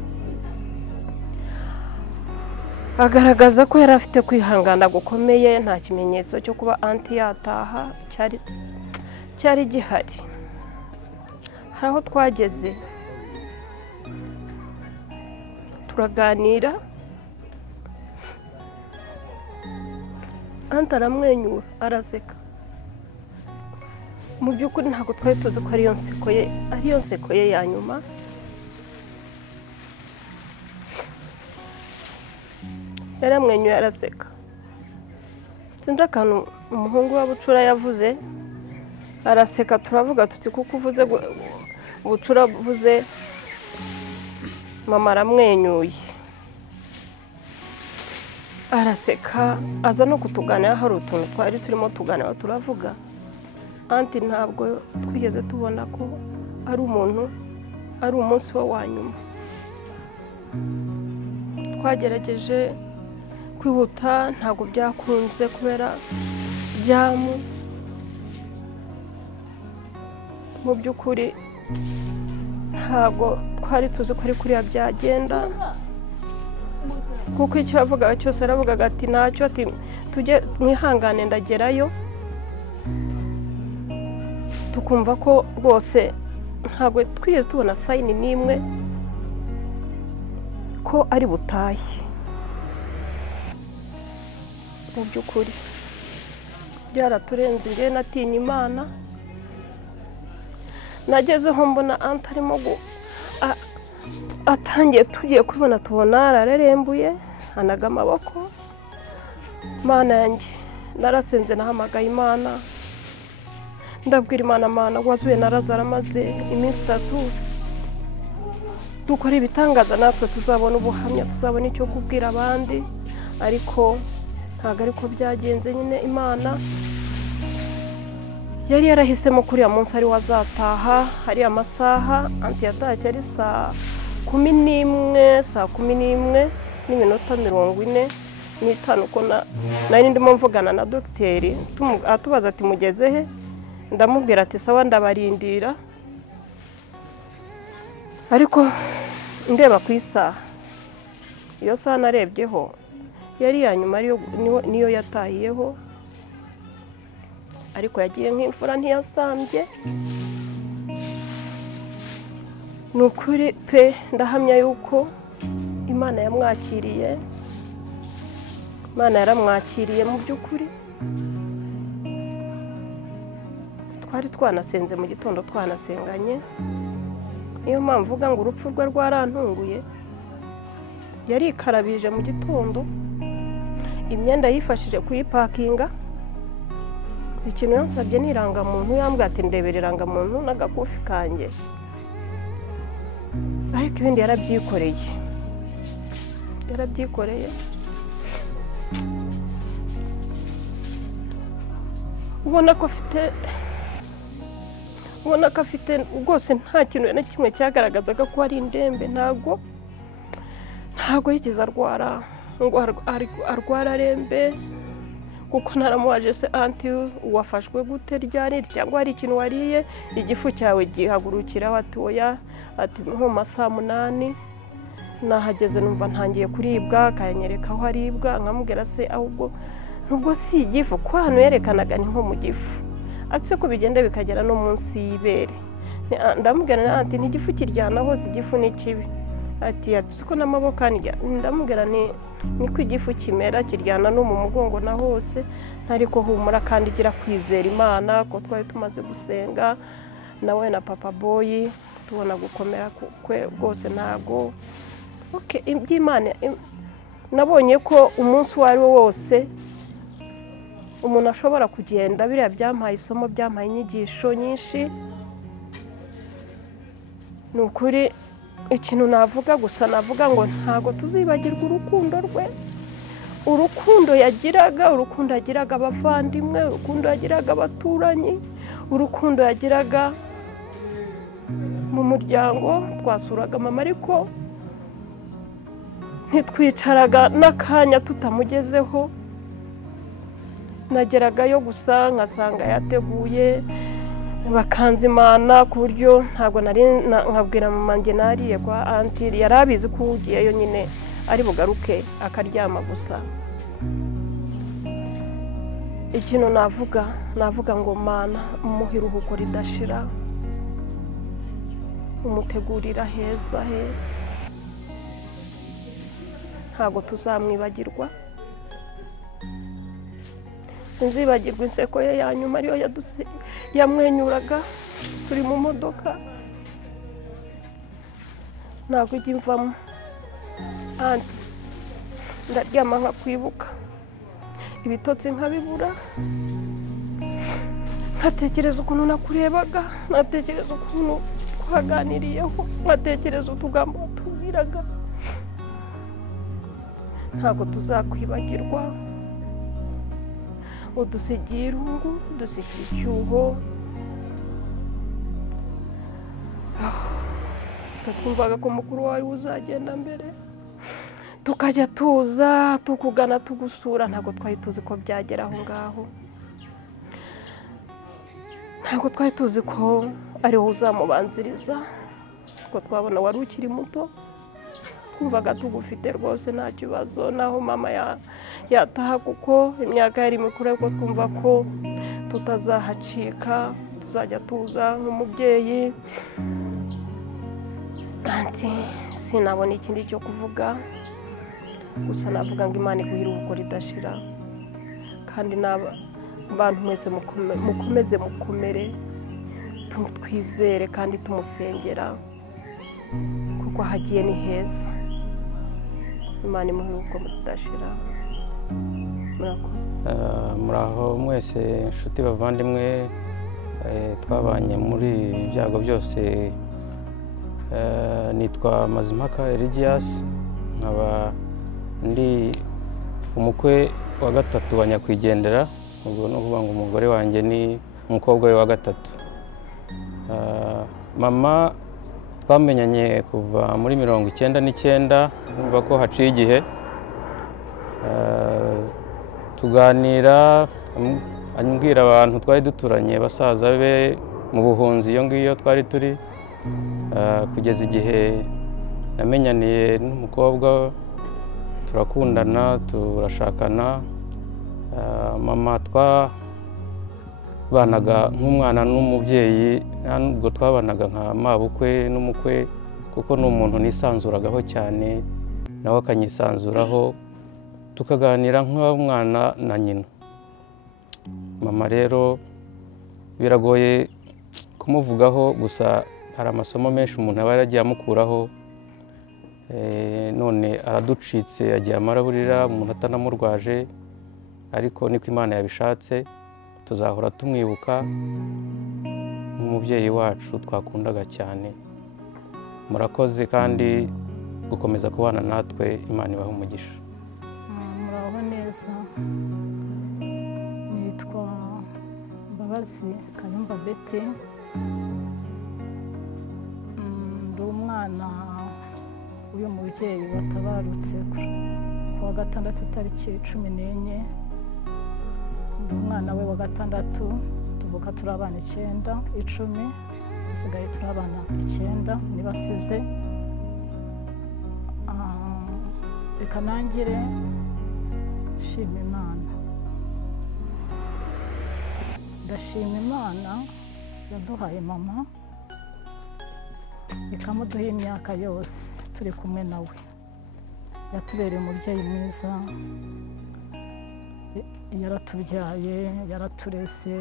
agaragaza ko yari afite kwihangana gukomeye. Nta kimenyetso cyo kuba anti yataha cyari gihari. Hari aho twageze turaganira, anti aramwenyura, araseka. Mu by'ukuri ntabwo twari tuzi ko ariyo nseko ye ya nyuma. Yaramwenyuye, araseka. Sinzi akantu umuhungu wa Bucura yavuze, araseka. Turavuga tuti kuko uvuze Bucura avuze, mama aramwenyuye, araseka. Aza no kutuganira, hari utuntu twari turimo tuganira, turavuga. Anti ntabwo twigeze tubona ko ari umunsi we wa nyuma. Twagerageje kwihuta, ntabwo byakunze kubera jamu. Mu by'ukuri ntabwo twari tuzi ko ari kuriya byagenda, kuko icyo yavugaga cyose aravugaga ati ntacyo, ati tujye mwihangane ndagerayo. Tukumva ko rwose ntabwo twigeze tubona sayini n'imwe ko ari butahe. Mu by'ukuri byaraturenze. njye natinya Imana, nagezeho mbona anti arimo atangiye, tugiye tubona ararerembuye, anaga amaboko. Mana yanjye, narasenze, nahamagaye Imana, ndabwira Imana, Mana wazuye na Lazaro amaze iminsi 3, dukora ibitangaza natwe tuzabona ubuhamya, tuzabona icyo kubwira abandi. Ariko ntabwo ariko byagenze. Nyine Imana yari yarahisemo kuri ya munsi ari wazataha hari amasaha anti yatashye ari saa 11 n'iminota 45 ko nari ndimo mvugana na dogiteri atubaza ati mugeze he ndamubwira ati sawa ndabarindira ariko ndeba ku isaha iyo saha narebyeho yari yanyuma niyo yatahiyeho ariko yagiye nk'imfura ntiyasambye ni ukuri pe ndahamya yuko imana yamwakiriye imana yaramwakiriye mu by'ukuri twari twanasenze mu gitondo twanasenganye niyo mpamvu uvuga ngo urupfu rwe rwarantunguye yarikarabije mu gitondo imyenda yifashije kuyipakinga ikintu yansabye ni irangamuntu yambwira ati ndebera irangamuntu n'agakofi kanjye ariko ibindi yarabyikoreye ubona ko afite rwose nta kintu na kimwe cyagaragazaga ko ari indembe ntabwo yigeze arwara ngo arwara arembe kuko naramubaje se anti wafashwe gute ryari cyangwa hari ikintu wariye igifu cyawe gihagurukiraho ati oya ati nko masaha 8 nahageze numva ntangiye kuribwa akanyereka aho aribwa nkamubwira se ahubwo nubwo si igifu ko hano yerekanaga ni nko mu gifu atse ko bigenda bikagera no munsi y'ibere ndamubwira anti ni igifu kiryana hose igifu ni kibi ati ko n'amaboko anjya ndamubwira ni ko igifu kimera kiryana no mu mugongo na hose ariko humura kandi gira kwizera imana ko twari tumaze gusenga nawe na papa boy tubona gukomera kwe rwose ntago iby'imana nabonye ko umunsi wari wo wose umuntu ashobora kugenda biriya byampaye isomo byampaye inyigisho nyinshi ni ukuri ikintu navuga gusa navuga ngo ntago tuzibagirwa urukundo rwe urukundo yagiraga abavandimwe urukundo yagiraga abaturanyi urukundo yagiraga mu muryango twasuraga mama ariko ntitwicaraga n'akanya tutamugezeho nageragayo gusa nkasanga yateguye bakanzimana ku buryo ntabwo nari nkabwira mama njye nariye kwa anti yari abizi ko ugiyeyo nyine ari bugaruke akaryama gusa ikintu navuga ngo mana umuhe iruhuko ridashira umutegurira heza he ntabwo tuzamwibagirwa sinzibagirwa inseko ye ya nyuma ariyo yamwenyuraga turi mu modoka ntabwo ijya imvamo anti ndaryama nkakwibuka ibitotsi nkabibura nkatekereza ukuntu nakurebaga nkatekereza ukuntu twaganiriyeho nkatekereza utugambo tubwiraga ntabwo tuzakwibagirwa udusigiye irungu udusigiye icyuho twumvaga ko mukuru wawe uzagenda mbere tukajya tuza tukugana tugusura ntabwo twari tuzi ko byagera aho ngaho ntabwo twari tuzi ko ari wowe uzamubanziriza ko twabona wari ukiri muto twumvaga tugufite rwose nta kibazo naho mama yataha kuko imyaka yari mikuru ariko twumva ko tutazahacika tuzajya tuza nk'umubyeyi anti sinabona ikindi cyo kuvuga gusa navuga ngo imana iguhe iruhuko ridashira kandi n'abantu mwese mukomeze mukomere twizere kandi tumusengera kuko hagiye ni heza imana imuhe iruhuko ridashira murakoze muraho mwese inshuti bavandimwe twabanye muri ibyago byose nitwa Mazimpaka Eligias nkaba ndi umukwe wa gatatu wa nyakwigendera ubwo no kuvuga ngo umugore wanjye ni umukobwa we wa gatatu. Mama twamenyanye kuva muri 1999, numva ko haciye igihe tuganira, ambwira abantu twari duturanye basaza be mu buhunzi iyo ngiyo twari turi, kugeza igihe namenyaniye n'umukobwa turakundana turashakana. Mama twabanaga nk'umwana n'umubyeyi, nubwo twabanaga nka mabukwe n'umukwe, kuko ni umuntu nisanzuragaho cyane nawe akanyisanzuraho, tukaganira nk'umwana na nyina. Mama rero biragoye kumuvugaho, gusa hari amasomo menshi umuntu aba yaragiye amukuraho. None araducitse, agiye amaraburira, umuntu atanamurwaje, ariko niko Imana yabishatse. Tuzahora tumwibuka nk'umubyeyi wacu twakundaga cyane. Murakoze kandi gukomeza kubana natwe, Imana ibahe umugisha. Muraho neza, nitwa Mbabazi Kayumba Betty, ndi umwana uyu mubyeyi watabarutse kuwa gatandatu itariki 14, ndi umwana we wa gatandatu, tuvuka turi abana 9, 10, dusigaye turi abana 9 nibasize. Reka nangire shima Imana. Ndashima Imana yaduhaye mama, ikamuduha imyaka yose turi kumwe nawe. Yatubereye umubyeyi mwiza, yaratubyaye, yaraturese,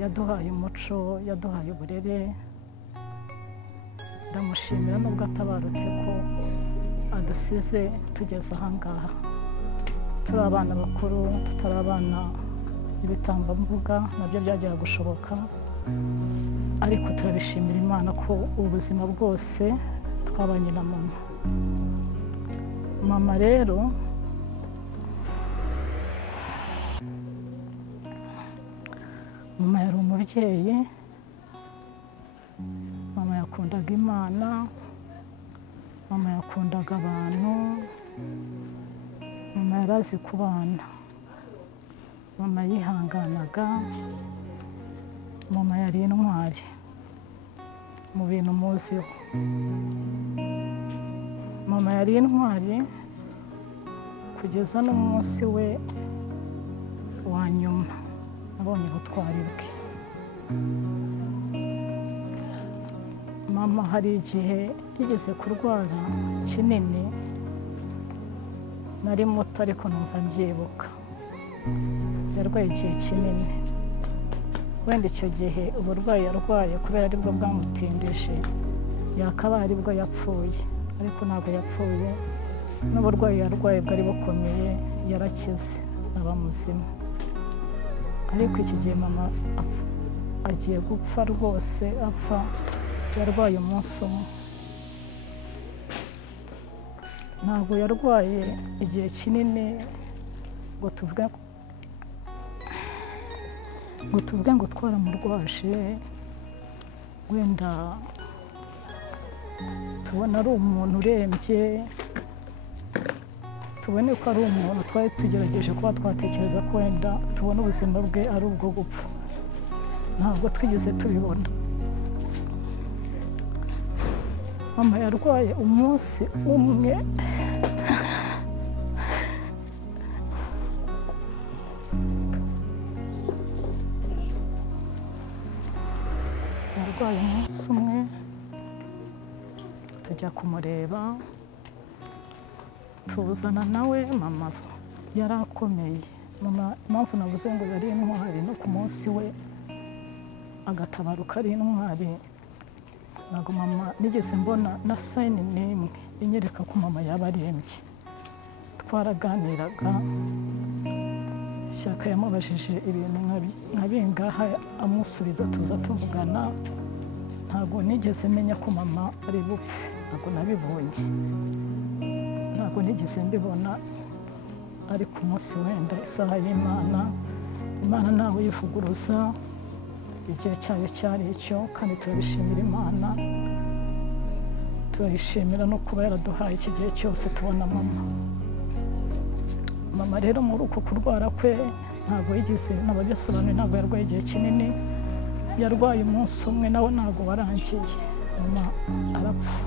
yaduhaye umuco, yaduhaye uburere. Ndamushimira nubwo atabarutse ko adusize tugeze ahangaha, turi abana bakuru, tutari abana ibitambambuga nabyo byagiye gushoboka, ariko turabishimira Imana ko ubuzima bwose twabanye na mama. Mama rero mama yari umubyeyi, mama yakundaga Imana, mama yakundaga abantu, mama yari azi kubana, mama yihanganaga, mama yari intwari mu bintu muziho. Mama yari intwari kugeza n'umunsi we wa nyuma abonye ubutwari bwe. Mama hari igihe yigeze kurwara kinini, nari muto ariko numva mbyibuka. Yarwaye igihe kinini, wenda icyo gihe uburwayi yarwaye kubera aribwo bwamutindije, yakabaye aribwo yapfuye, ariko ntabwo yapfuye. N'uburwayi yarwaye bwari bukomeye, yarakize aba muzima. Ariko iki gihe mama agiye gupfa rwose, apfa yarwaye umunsi umwe. Ntabwo yarwaye igihe kinini ngo tuvuge ngo twaramurwaje, wenda tubona ari umuntu urembye, tubone ko ari umuntu twari tugerageje kuba twatekereza ko wenda tubona ubuzima bwe ari ubwo gupfa. Ntabwo twigeze tubibona. Mama yarwaye umunsi umwe, yarwaye umunsi umwe, tujya kumureba, tuzana nawe. Mama yari akomeye. Mama impamvu navuze ngo yari intwari, no ku munsi we agatabaruka ari intwari, ntabwo mama nigeze mbona na sayini n'imwe inyereka ko mama yaba arembye. Twaraganiraga, Shyaka yamubajije ibintu nka bingaha amusubiza, tuza tuvugana. Ntabwo nigeze menya ko mama ari bupfe, ntabwo nabibonye, ntabwo nigeze mbibona. Ariko umunsi wenda isaha y'Imana imana ntawe uyivuguruza igihe cyayo cyari icyo kandi turabishimira imana turayishimira no kuba yaraduhaye iki gihe cyose tubona mama rero muri uko kurwara kwe ntabwo yigeze n'abagisobanuye ntabwo yarwaye igihe kinini yarwaye umunsi umwe nawe ntabwo warangiye mama arapfa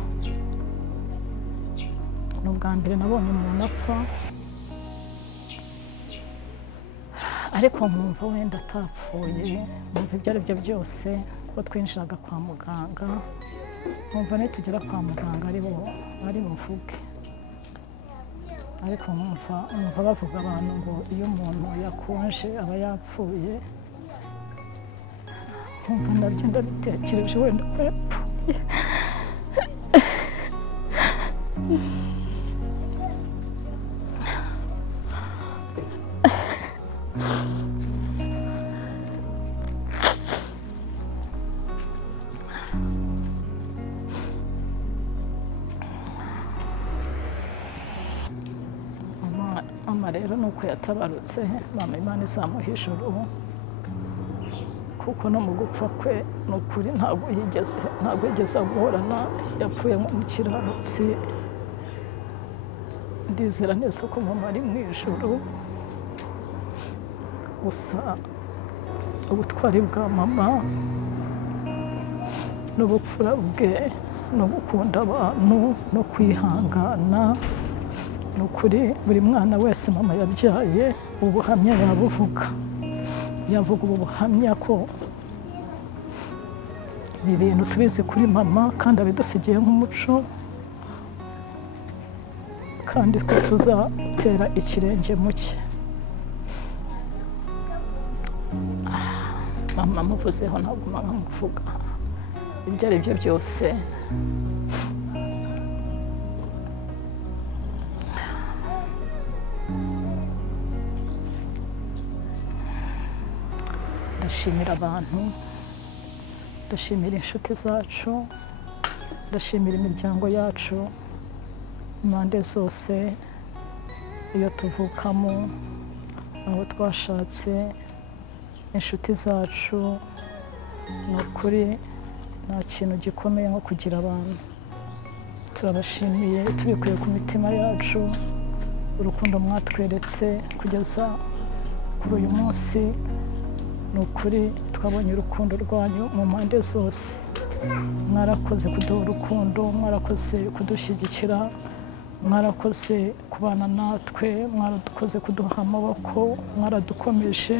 ni ubwa mbere nabonye umuntu apfa ariko nkumva wenda atapfuye nkumva ibyo ari byo byose kuko twinjiraga kwa muganga nkumva nitugera kwa muganga ari buvuge ariko nkumva bavuga abantu ngo iyo umuntu yakonje aba yapfuye nkumva nabyo ndabitekereje wenda ko yapfuye mama rero nuko yatabarutse mama imana izamuha ijuru kuko no mu gupfa kwe ni ukuri ntabwo yigeze agorana yapfuye mu kiranutsi ndizera neza ko mama ari mu ijuru gusa ubutwari bwa mama n'ubupfura bwe no gukunda abantu no kwihangana ni ukuri buri mwana wese mama yabyaye ubuhamya yabuvuga yavuga ubu buhamya ko ibi bintu tubizi kuri mama kandi abidusigiye nk'umuco kandi twe tuzatera ikirenge mu cye mama muvuzeho ntabwo mama muvuga ibyo ari byo byose ndashimira abantu ndashimira inshuti zacu ndashimira imiryango yacu impande zose iyo tuvukamo aho twashatse inshuti zacu ni ukuri nta kintu gikomeye nko kugira abantu turabashimiye tubikuye ku mitima yacu urukundo mwatweretse kugeza kuri uyu munsi ni ukuri twabonye urukundo rwanyu mu mpande zose mwarakoze kuduha urukundo mwarakoze kudushyigikira mwarakoze kubana natwe mwarakoze kuduha amaboko mwaradukomeje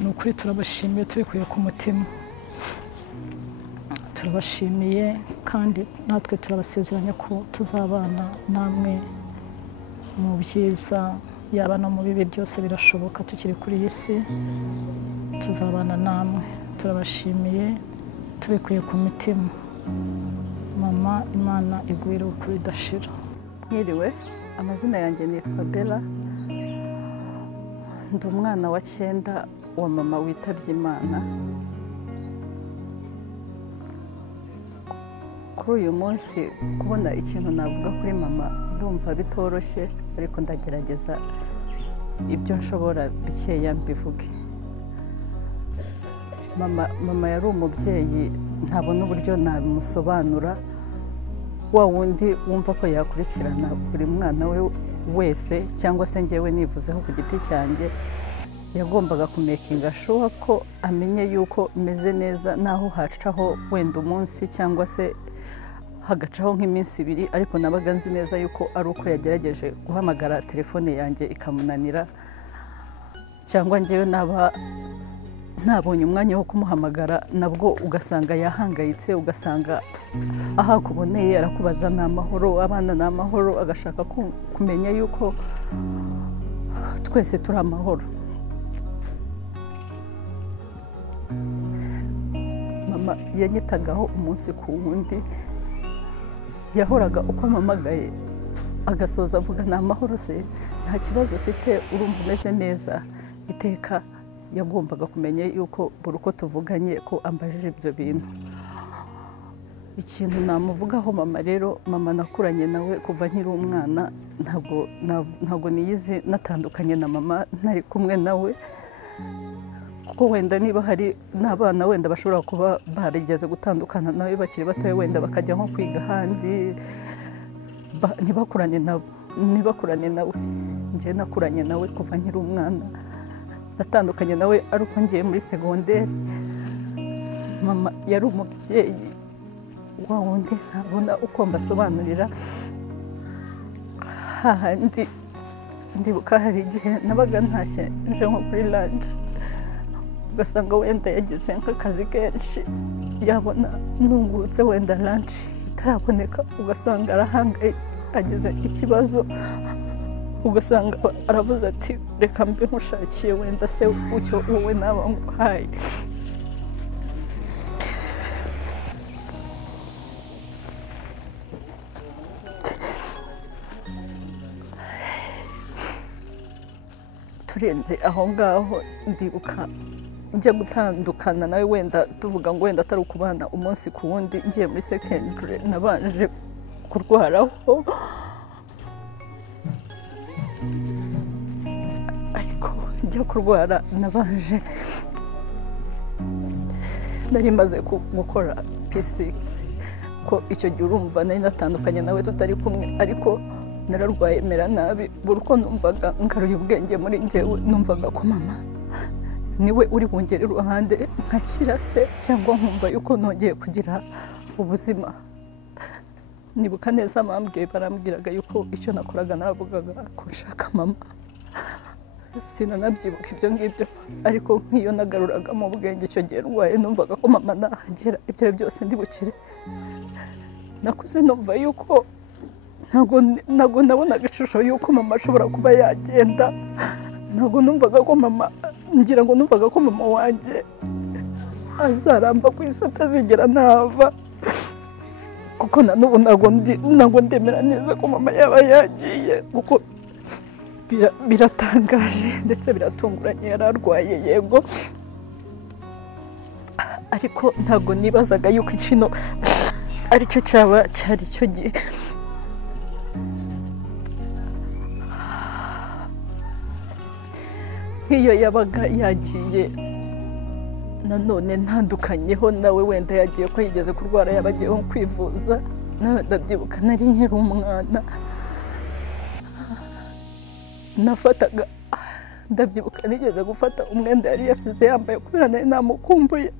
ni ukuri turabashimiye tubikuye ku mutima turabashimiye kandi natwe turabasezeranya ko tuzabana namwe mu byiza yaba no mu bibi byose birashoboka tukiri kuri iyi si tuzabana namwe turabashimiye tubikuye ku mitima mama imana igwira ukuri idashira mwiriwe amazina yanjye nitwa Bella ndi umwana wa 9 wa mama witabye Imana kuri uyu munsi kubona ikintu navuga kuri mama ndumva bitoroshye ariko ndagerageza ibyo nshobora bikeya mbivuge mama yari umubyeyi ntabona uburyo nabimusobanura wa wundi wumva ko yakurikirana buri mwana we wese cyangwa se njyewe nivuzeho ku giti cyanjye yagombaga kumekinga shuwa ko amenye yuko meze neza naho hacaho wenda umunsi cyangwa se hagacaho nk'iminsi 2 ariko nabaga nzi neza yuko ari uko yagerageje guhamagara telefone yanjye ikamunanira cyangwa njyewe ntabonye umwanya wo kumuhamagara nabwo ugasanga yahangayitse ugasanga aha kuboneye arakubaza n'amahoro abana n'amahoro agashaka kumenya yuko twese turi amahoro mama yanyitagaho umunsi ku wundi yahoraga uko amamagaye agasoza avuga n'amahoro se nta kibazo ufite urumva umeze neza iteka yagombaga kumenya yuko buri uko tuvuganye ko ambajije ibyo bintu ikintu namuvugaho mama rero mama nakuranye nawe kuva nkiri umwana ntabwo niyizi natandukanye na mama ntari kumwe nawe kuko wenda niba hari n'abana wenda bashobora kuba barigeze gutandukana nawe bakiri batoya wenda bakajya nko kwiga ahandi ntibakurane nawe njyewe nakuranye nawe kuva nkiri umwana natandukanye nawe ari uko ngiye muri segonderi mama yari umubyeyi wa wundi ntabona uko mbasobanurira hahandi ndibuka hari igihe nabaga ntashye nje nko kuri lanje ugasanga wenda yagize nk'akazi kenshi yabona nungutse wenda lanje itaraboneka ugasanga arahangayitse agize ikibazo ugasanga aravuze ati reka mbe nkushakiye wenda se ucyo wowe naba nguhaye turenze aho ngaho ndibuka njya gutandukana nawe wenda tuvuga ngo wenda atari ukubana umunsi ku wundi ngiye muri secondary nabanje kurwaraho ariko njya kurwara nabanje nari maze gukora P6 ko icyo gihe urumva nari natandukanye nawe tutari kumwe ariko nararwaye mera nabi buri uko numvaga ngaruye ubwenge muri njyewe numvaga ko mama niwe uri bungere iruhande nkakira se cyangwa nkumva yuko nongeye kugira ubuzima nibuka neza barambwiraga yuko icyo nakoraga navugaga ko nshaka mama sinanabyibuka ibyo ngibyo ariko nk'iyo nagaruraga mu bwenge icyo gihe ndwaye numvaga ko mama nahagera ibyo byose ndibukire nakuze numva yuko ntabwo nabonaga ishusho y'uko mama ashobora kuba yagenda ntabwo numvaga ko mama ngira ngo numvaga ko mama wanjye azaramba ku isi atazigera ntava kuko na n'ubu ntabwo ndemera neza ko mama yaba yagiye kuko biratangaje ndetse biratunguranye yari arwaye yego ariko ntabwo nibazaga yuko ikintu aricyo cyari icyo gihe nk'iyo yabaga yagiye nanone ntandukanyeho nawe wenda yagiye ko yigeze kurwara yabagiyeho kwivuza nawe ndabyibuka nari nkiri umwana nafataga ndabyibuka nigeze gufata umwenda yari yasize yambaye kubera nari namukumbuye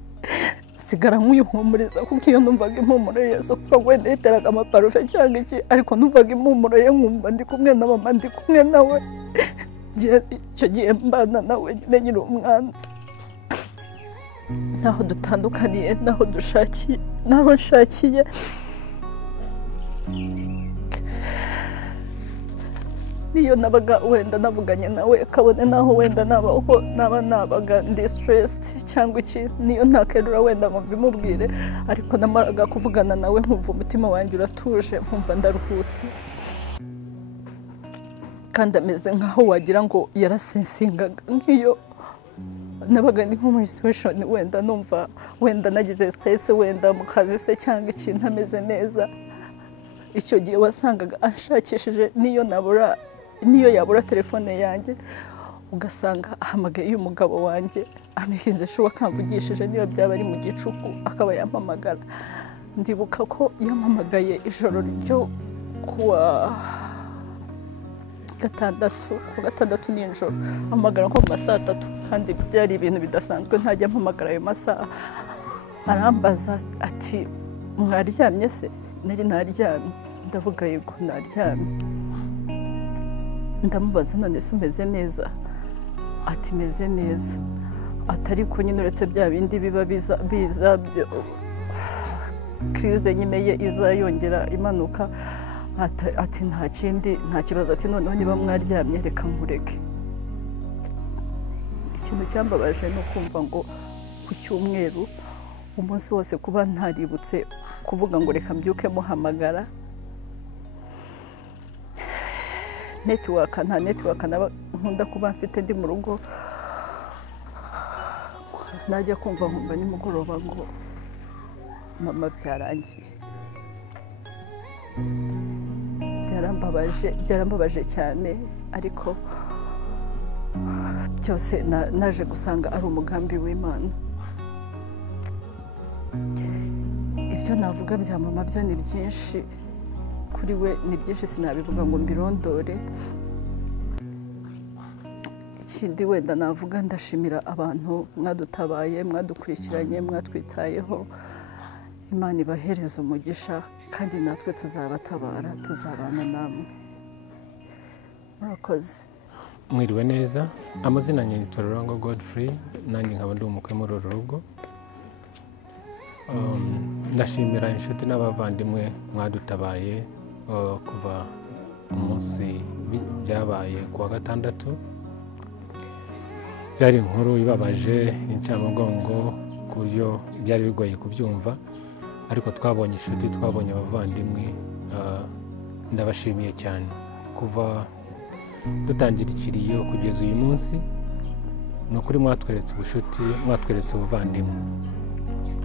sigara nk'uyihumuriza kuko iyo numvaga impumuro ye so kuko wenda yiteraga amaparufe cyangwa iki ariko numvaga impumuro ye nkumva ndi kumwe na mama ndi kumwe nawe icyo gihe mbana nawe nyine nyiri umwana naho dutandukaniye naho dushakiye naho nshakiye niyo nabaga wenda navuganye nawe kabone naho wenda nabaga ndi stressed cyangwa iki niyo ntakerura wenda ngo mbimubwire ariko namaraga kuvugana nawe nkumva umutima wanjye uratuje nkumva ndaruhutse kandi ameze nkaho wagira ngo yarasensingaga nk'iyo nabaga ndi nko muri situation wenda numva wenda nagize stress wenda mu kazi se cyangwa ikintu ameze neza icyo gihe wasangaga anshakishije niyo yabura telefone yanjye ugasanga ahamagaye umugabo wanjye amekinze shuwa kamvugishije niyo byaba ari mu gicuku akaba yampamagara ndibuka ko yampamagaye ijoro ryo kuwa gatandatu nijoro ampamagara nko mu masaha 3 kandi byari ibintu bidasanzwe ntajya mpamagara ayo masaha arambaza ati mwaryamye se nari naryamye ndavuga yego naryamye ndamubaza none se umeze neza ati meze neza atari ko nyine uretse bya bindi biba biza crise nyine ye izayongera imanuka ati nta kindi nta kibazo ati noneho niba mwaryamye reka nkureke ikintu cyambabaje no kumva ngo ku cyumweru umunsi wose kuba ntaributse kuvuga ngo reka mbyuke muhamagara nta network nkunda kuba mfite ndi mu rugo najya kumva nkumva nimugoroba ngo mama byarangiye byarambabaje cyane ariko cyose naje gusanga ari umugambi w'Imana. Ibyo navuga bya mama byo ni byinshi kuri we, ni byinshi sinabivuga ngo mbirondore. Ikindi wenda navuga, ndashimira abantu mwadutabaye, mwadukurikiranye, mwatwitayeho. Imana ibahereza umugisha kandi natwe tuzabatabara, tuzabana namwe. Murakoze. Mwiriwe neza. Amazina ni Rurango Godfrey, nanjye nkaba ndi umukwe muri uru rugo. Ndashimira inshuti n'abavandimwe mwadutabaye kuva umunsi byabaye kuwa gatandatu. Byari inkuru ibabaje, incamugongo, ku buryo byari bigoye kubyumva, ariko twabonye inshuti, twabonye abavandimwe. Ndabashimiye cyane kuva dutangira ikiriyo kugeza uyu munsi. Ni ukuri mwatweretse ubushuti, mwatweretse ubuvandimwe.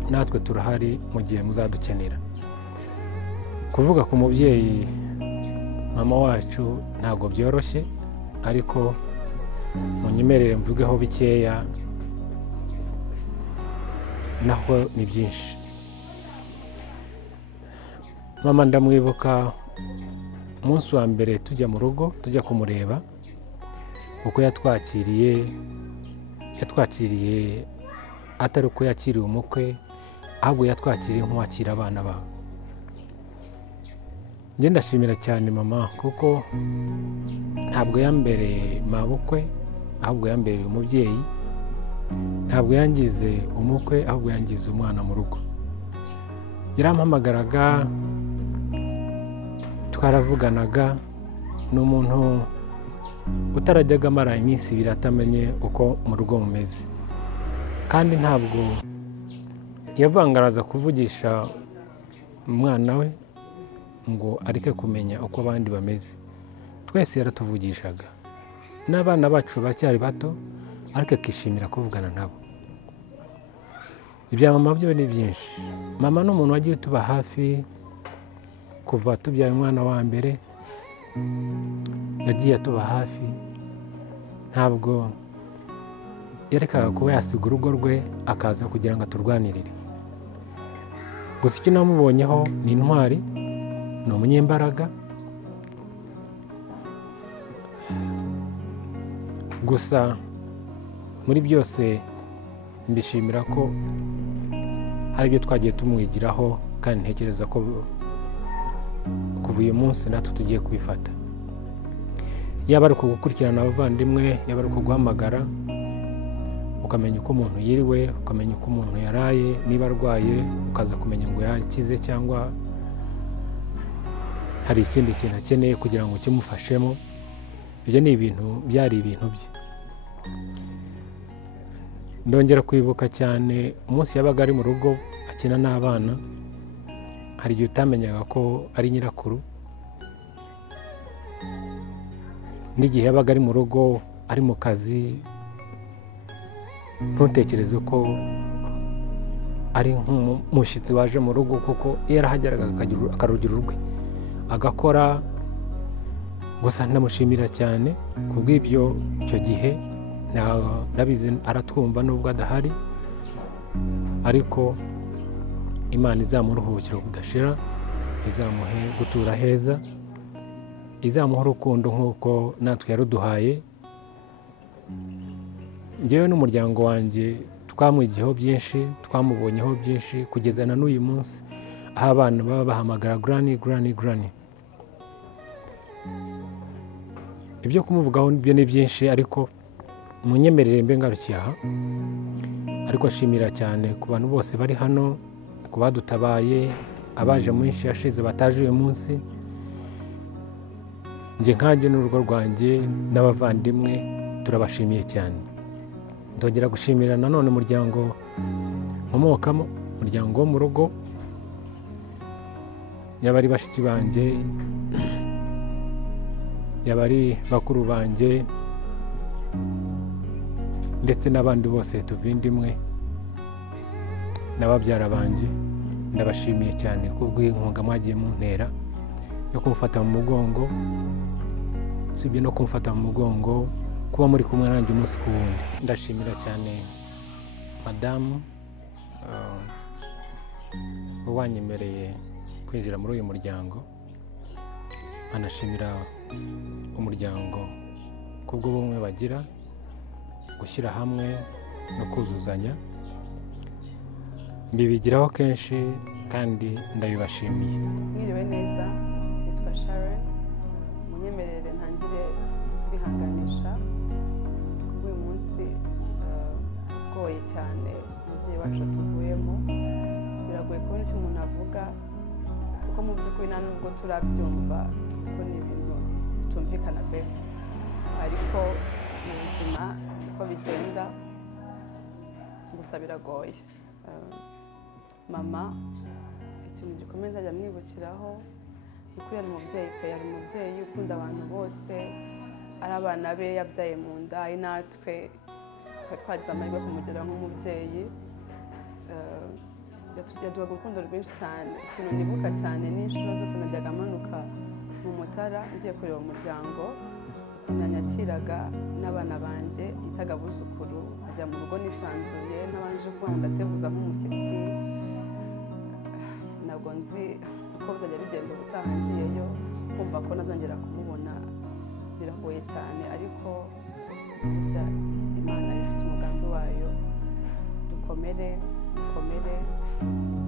Natwe turahari mu gihe muzadukenera. Kuvuga ku mubyeyi mama wacu ntabwo byoroshye, ariko munyemerere mvugeho bikeya, naho ni byinshi. Mama ndamwibuka umunsi wa mbere tujya mu rugo, tujya kumureba, uko yatwakiriye atari uko yakiriye umukwe, ahubwo yatwakiriye nk'uwakira abana bawe. Njye ndashimira cyane mama kuko ntabwo yambereye mabukwe, ahubwo yambereye umubyeyi. Ntabwo yangize umukwe, ahubwo yangize umwana mu rugo. Yarampamagaraga, twaravuganaga. Ni umuntu utarajyaga amara iminsi ibiri atamenye uko mu rugo mumeze, kandi ntabwo yavangaraza kuvugisha umwana we ngo areke kumenya uko abandi bameze. Twese yaratuvugishaga, n'abana bacu bacyari bato, ariko akishimira kuvugana nabo. Ibya mama byo ni byinshi. Mama ni umuntu wagiye tuba hafi kuva tubyaye umwana wa mbere, yagiye tuba hafi. Ntabwo yarekaga kuba yasiga urugo rwe akaza kugira ngo aturwanirire. Gusa icyo namubonyeho ni intwari, ni umunyembaraga. Gusa muri byose mbishimira ko hari ibyo twagiye tumwigiraho, kandi ntekereza ko kuva uyu munsi natwe tugiye kubifata. Yaba ari gukurikirana abavandimwe, yaba ari guhamagara, ukamenya uko umuntu yiriwe, ukamenya uko umuntu yaraye, niba arwaye ukaza kumenya ngo yakize cyangwa hari ikindi kintu akeneye kugira ngo kimufashemo. Ibyo ni ibintu byari ibintu bye. Ndongera kwibuka cyane umunsi yabaga ari mu rugo akina n'abana. Hari igihe utamenyaga ko ari nyirakuru, n'igihe yabaga ari mu rugo ari mu kazi ntutekereze ko ari nk'umushyitsi waje mu rugo, kuko yarahageraga akarugira urwe agakora. Gusa ndamushimira cyane kubw'ibyo. Icyo gihe ndabizi aratwumva nubwo adahari, ariko Imana izamuruhukira budashira, izamuhe gutura heza, izamuha urukundo nk'uko natwe yaruduhaye. Njyewe n'umuryango wanjye twamwigiyeho byinshi, twamubonyeho byinshi, kugeza na n'uyu munsi aho abana baba bahamagara granny granny granny. Ibyo kumuvugaho byo ni byinshi, ariko munyemerere mbe ngarukiye aha. Ariko ashimira cyane ku bantu bose bari hano, ku badutabaye, abaje mu minsi yashize bataje uyu munsi. Njye nkanjye n'urugo rwanjye n'abavandimwe turabashimiye cyane. Ndongera gushimira nanone umuryango nkomokamo, umuryango wo mu rugo, yaba ari bashiki banjye, yaba ari bakuru banjye, ndetse n'abandi bose tuvindimwe n'ababyara banjye. Ndabashimiye cyane kubw'inkunga mwagiye muntera yo kumfata mu mugongo. Sibye no kumfata mu mugongo, kuba muri kumwe nanjye umunsi ku wundi. Ndashimira cyane madamu wanyemereye kwinjira muri uyu muryango, anashimira umuryango kubw'ubumwe bagira, gushyira hamwe no kuzuzanya. Mbibigiraho kenshi kandi ndabibashimiye. Mwiriwe neza, nitwa Sharon. Munyemerere ntangire kwihanganisha kubw'uyu munsi ugoye cyane umubyeyi wacu tuvuyemo. Biragoye kubona icyo umuntu avuga kuko mu by'ukuri nta nubwo turabyumva kuko ni ibintu bitumvikana pe, ariko mu buzima uko bigenda gusa biragoye. Mama ikintu gikomeye nzajya mwibukiraho ni uko yari umubyeyi pe, yari umubyeyi ukunda abantu bose, ari abana be yabyaye mu nda, ari natwe twari twagize amahirwe kumugera nk'umubyeyi. Yaduhaga urukundo rwinshi cyane. Ikintu nibuka cyane ni inshuro zose najyaga amanuka mu Mutara ngiye kureba umuryango, ukuntu yanyakiraga n'abana banjye yitaga abuzukuru, ajya mu rugo nisanzuye ntabanje kuba ngo ndateguza nk'umushyitsi. Ntabwo nzi uko bizajya bigenda ubutaha ngiyeyo, kumva ko nazongera kumubona biragoye cyane, ariko burya Imana ifite umugambi wayo. Dukomere,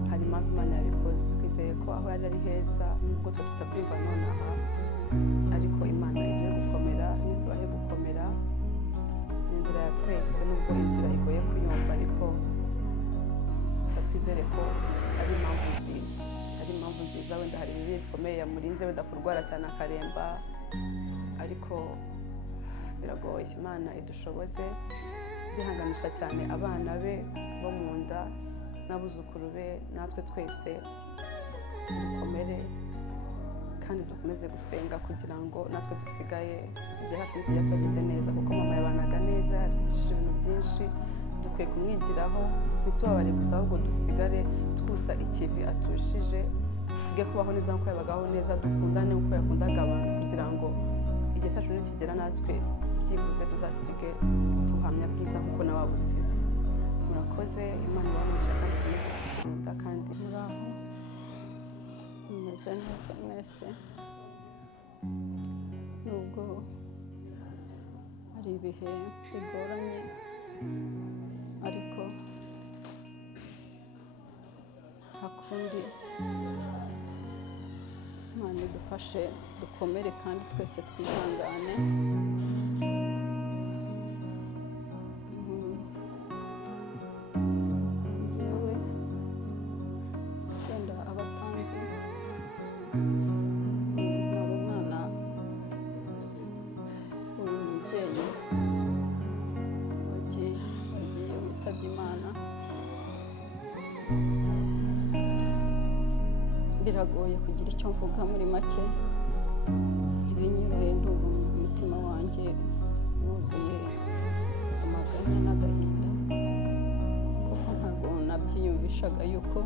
hari impamvu Imana yabikoze. Twizeye ko aho yari ari heza, nubwo twe tutabyumva nonaha, ariko Imana igiye gukomera, n'izubahe gukomera. Ni inzira ya twese, nubwo inzira igoye kuyumva, ariko twizere ko ari impamvu nziza. Wenda hari ibibi bikomeye yamurinze, wenda kurwara cyane akaremba, ariko biragoye. Imana idushoboze, yihanganisha cyane abana be bo mu nda n'abuzukuru be. Natwe twese dukomere kandi dukomeze gusenga kugira ngo natwe dusigaye igihe hafi n'ikijya cyagende neza, kuko mama yabanaga neza, yatwigishije ibintu byinshi. Dukwiye kumwigiraho, ntitubabare gusa, ahubwo dusigare twusa ikivi atushije, twige kubaho neza nk'uko yabagaho neza, dukundane nk'uko yakundaga abantu, kugira ngo igihe cyacu nikigera natwe byibuze tuzasige ubuhamya bwiza nk'uko nawe wabusize. Murakoze, Imana ibamugisha kandi ikomeze kuturinda. Kandi muraho mumeze neza mwese, nubwo hari ibihe bigoranye, ariko hakundi Imana idufashe dukomere kandi twese twihangane. Njyewe wenda abatanzi, nari umwana w'uyu mubyeyi wagiye witabye Imana. Biragoye kugira icyo mvuga muri make, ntibinyoroheye. Ndumva umutima wanjye wuzuye amaganya n'agahinda, kuko ntabwo nabyiyumvishaga yuko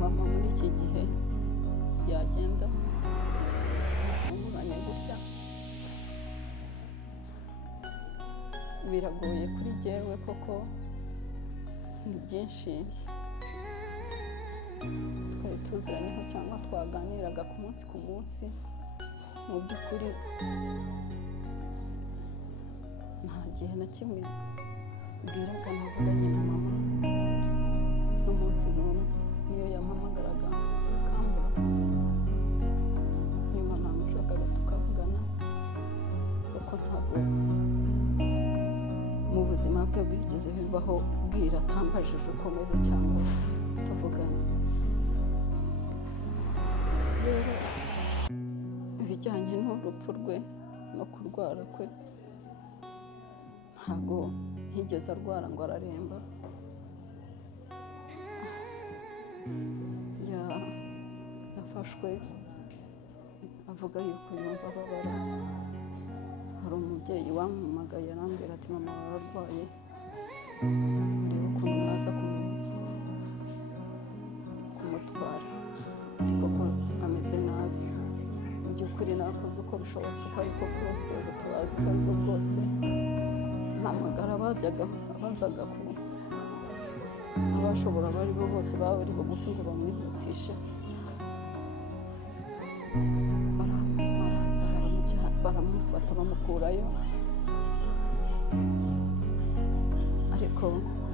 mama muri iki gihe yagenda bitunguranye gutya. Biragoye kuri jyewe, koko ni byinshi twari tuziranyeho cyangwa twaganiraga ku munsi. Mu by'ukuri nta gihe na kimwe bwiraga navuganye na mama n'umunsi n'umwe. Niyo yampamagaraga akambura, nyuma namushakaga tukavugana, kuko ntabwo mu buzima bwe bwigeze bibaho bwira atambajije uko meze cyangwa tuvugana. Rero ibijyanye n'urupfu rwe no kurwara kwe, ntabwo yigeze arwara ngo araremba. Yafashwe avuga yuko yumva ababara. Hari umubyeyi wampamagaye arambwira ati mama wararwaye, urebe ukuntu mwaza kumutwara. Ati koko ameze nabi. Mu by'ukuri nakoze uko bishobotse uko ariko bwose ubutabazi uko aribwo bwose mpamagara abazaga ku abashobora abo ari bo bose baba bari bugufi ngo bamwihutishe baraza baramufata bamukurayo ariko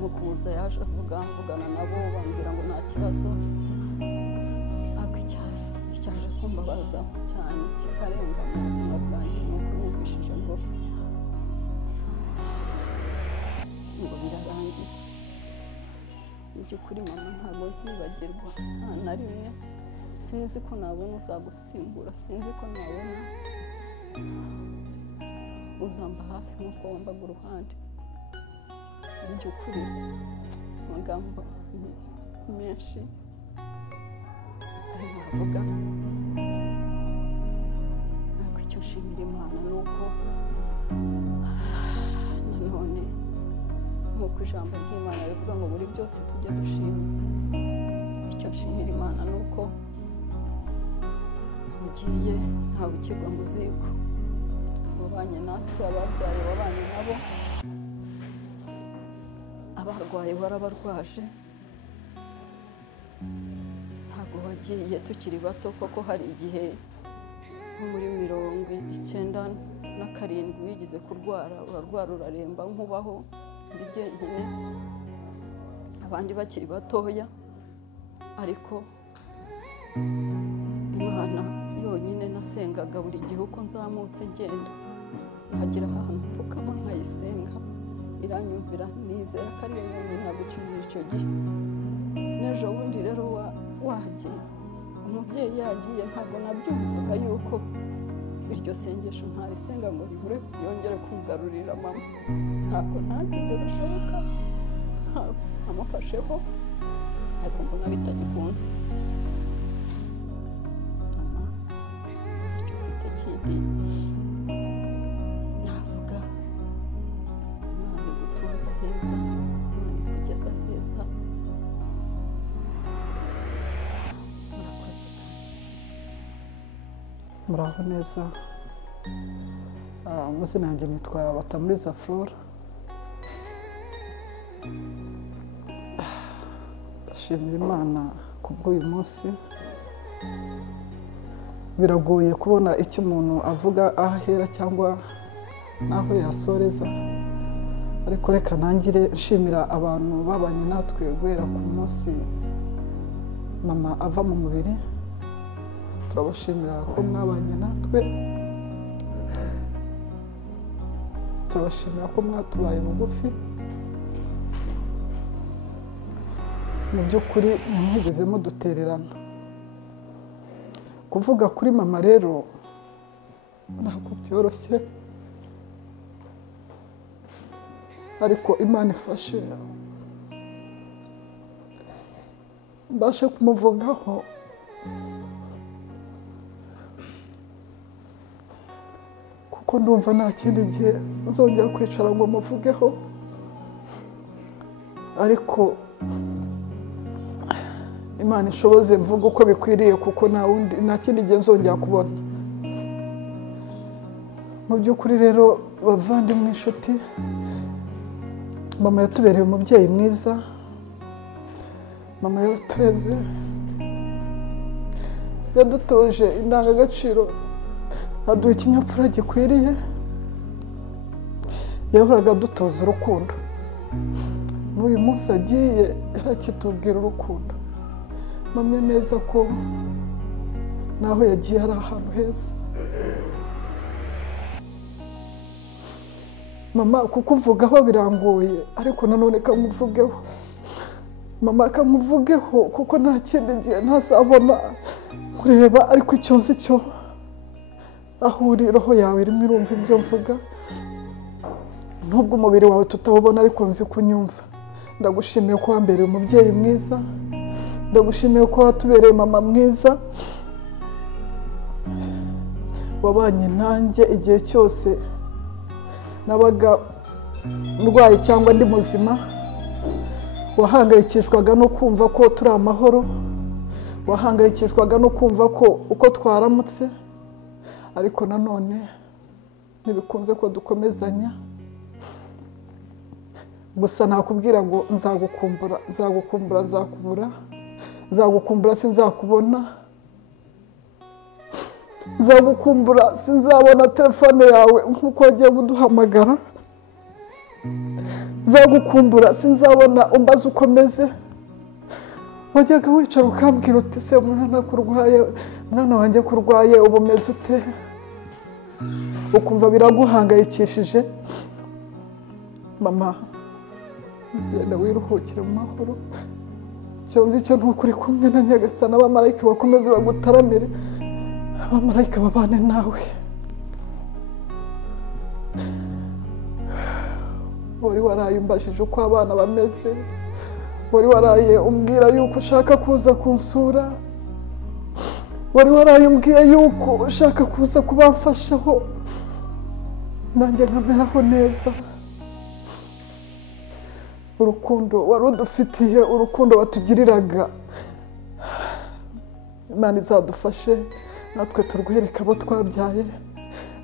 mu kuza yaje mvugana nabo bambwira ngo nta kibazo ariko icyaje kumbabaza cyane kikarenga mu buzima bwanjye ni uko numvishije ngo birarangiye. Mu by'ukuri mama ntabwo nzibagirwa nta na rimwe, sinzi ko nabona uzagusimbura, sinzi ko nabona uzamba hafi nk'uko wambaga uruhande. Mu by'ukuri amagambo menshi ari navuga, ariko icyo nshimira Imana ni uko nanone nk'uko ijambo ry'Imana rivuga ngo buri byose tujye dushima. Icyo nshimira Imana ni uko ugiye ntawe ukigwa mu ziko, wabanye natwe, ababyaye wabanye nabo, abarwaye warabarwaje, ntabwo wagiye tukiri bato. Koko hari igihe nko muri 97 wigize kurwara, urarwara uraremba nkubaho ndi jyenyine, abandi bakiri batoya, ariko Imana yonyine nasengaga buri gihe uko nzamutse ngenda, nkagira ahantu mfukama nkayisenga, iranyumvira, nizera ko ari yo yonyine nagucumira icyo gihe. N'ejo bundi rero wagiye, umubyeyi yagiye, ntabwo nabyumvaga yuko iryo sengesho ntarisenga ngo ribure yongere kungarurira mama. Ntabwo ntagize bishoboka, amufasheho, ariko mbona bitagikunze. Mama icyo ufite kindi navuga, Imana igutuza heza, Imana ikugeza heza. Muraho neza. Amazina yanjye nitwa Batamuriza Flora. Ndashimira Imana kubw'uyu munsi. Biragoye kubona icyo umuntu avuga aho ahera cyangwa n'aho yasoreza, ariko reka nangire nshimira abantu babanye natwe guhera ku munsi mama ava mu mubiri. Turabashimira ko mwabanye natwe, turabashimira ko mwatubaye bugufi. Mu by'ukuri ntimwigeze mudutererana. Kuvuga kuri mama rero ntabwo byoroshye, ariko Imana ifashe mbashe kumuvugaho. Kuko ndumva nta kindi gihe nzongera kwicara ngo muvugeho, ariko Imana ishoboze mvuga uko bikwiriye, kuko nta kindi gihe nzongera kubona. Mu by'ukuri rero bavandimwe, inshuti, mama yatubereye umubyeyi mwiza, mama yaratureze, yadutoje indangagaciro, aduha ikinyabupfura gikwiriye, yahoraga adutoza urukundo. N'uyu munsi agiye yarakitubwira urukundo. Mpamya neza ko naho yagiye ari ahantu heza. Mama kukuvugaho birangoye, ariko nanone kamuvugeho. Mama kamuvugeho, kuko nta kindi gihe ntazabona kureba, ariko icyo nzi cyo aho uri roho yawe irimo irumva ibyo mvuga. Nubwo umubiri wawe tutawubona, ariko nzi kunyumva. Ndagushimiye ko wambereye umubyeyi mwiza, ndagushimiye ko watubereye mama mwiza, wabanye nanjye igihe cyose nabaga ndwaye cyangwa ndi muzima. Wahangayikishwaga no kumva ko turi amahoro, wahangayikishwaga no kumva ko uko twaramutse ariko nanone ntibikunze ko dukomezanya. Gusa nakubwira ngo nzagukumbura nzakubura, nzagukumbura sinzakubona, nzagukumbura sinzabona telefone yawe nk'uko wagiye kuduhamagara, nzagukumbura sinzabona umbaza uko meze. Wajyaga wicara ukambwira uti se mwana wanjye kurwaye ubu umeze ute, ukumva biraguhangayikishije. Mama genda wiruhukire mu mahoro, icyo nzi cyo ntukuri kumwe na Nyagasani, abamarayika bakomeze bagutaramire, abamarayika babane nawe. Wari waraye umbajije uko abana bameze, wari waraye umbwira yuko ushaka kuza kunsura, wari waraye umbwira yuko ushaka kuza kubamfashaho nanjye nkameraho neza. Urukundo wari udufitiye, urukundo watugiriraga, Imana izadufashe natwe turwereke abo twabyaye.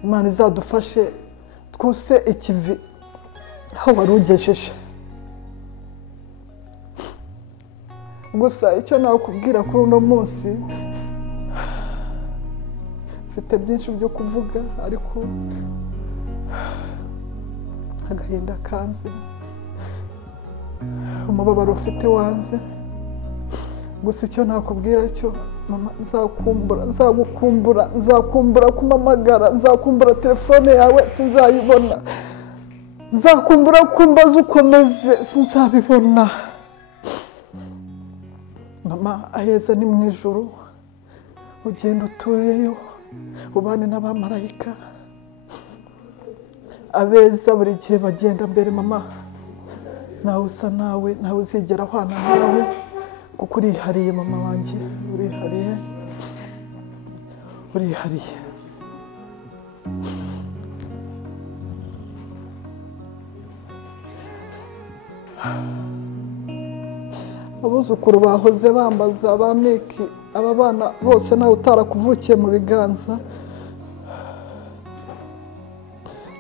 Imana izadufashe twuse ikivi aho wari ugejeje. Gusa icyo nakubwira kuri uno munsi, mfite byinshi byo kuvuga ariko agahinda kanze, umubabaro ufite wanze. Gusa icyo nakubwira cyo mama, nzakumbura kumamagara, nzakumbura telefone yawe sinzayibona, nzakumbura kumbaza ukomeze sinzabibona. Mama, aheza ni mu ijuru, ugenda utureyo ubane n'abamarayika abeza, buri gihe bagenda mbere. Mama, nawe usa nawe, nawe uzigera ahwana nawe, kuko urihariye mama wanjye, urihariye. Abuzukuru bahoze bambaza ba Miki, aba bana bose nawe utarakuvukiye mu biganza,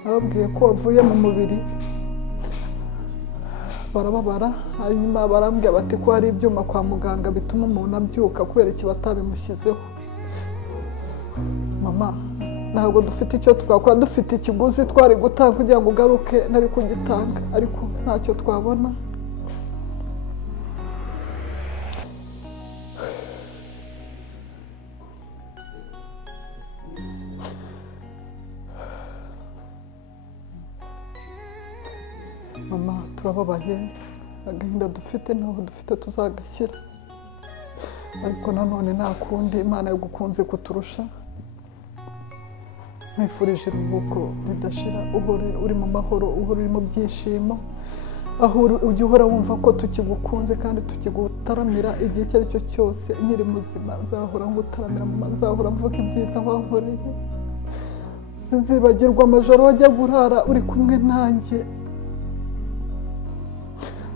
nababwiye ko wavuye mu mubiri, barababara. Hanyuma barambwira bati ko hari ibyuma kwa muganga bituma umuntu abyuka, kubera iki batabimushyizeho. Mama, ntabwo dufite icyo twakora, dufite ikiguzi twari gutanga kugira ngo ugaruke, nari kugitanga, ariko ntacyo twabona. Mama, turababaye, agahinda dufite ntaho dufite tuzagashyira, ariko nanone nta kundi, Imana yagukunze kuturusha. Nkwifurije iruhuko ridashira, uhore uri mu mahoro, uhore uri mu byishimo, aho ujye uhora wumva ko tukigukunze kandi tukigutaramira igihe icyo ari cyo cyose. Nkiri muzima nzahora ngutaramira mama, nzahora mvuga ibyiza wankoreye, sinzibagirwa amajoro wajya gurara uri kumwe nanjye,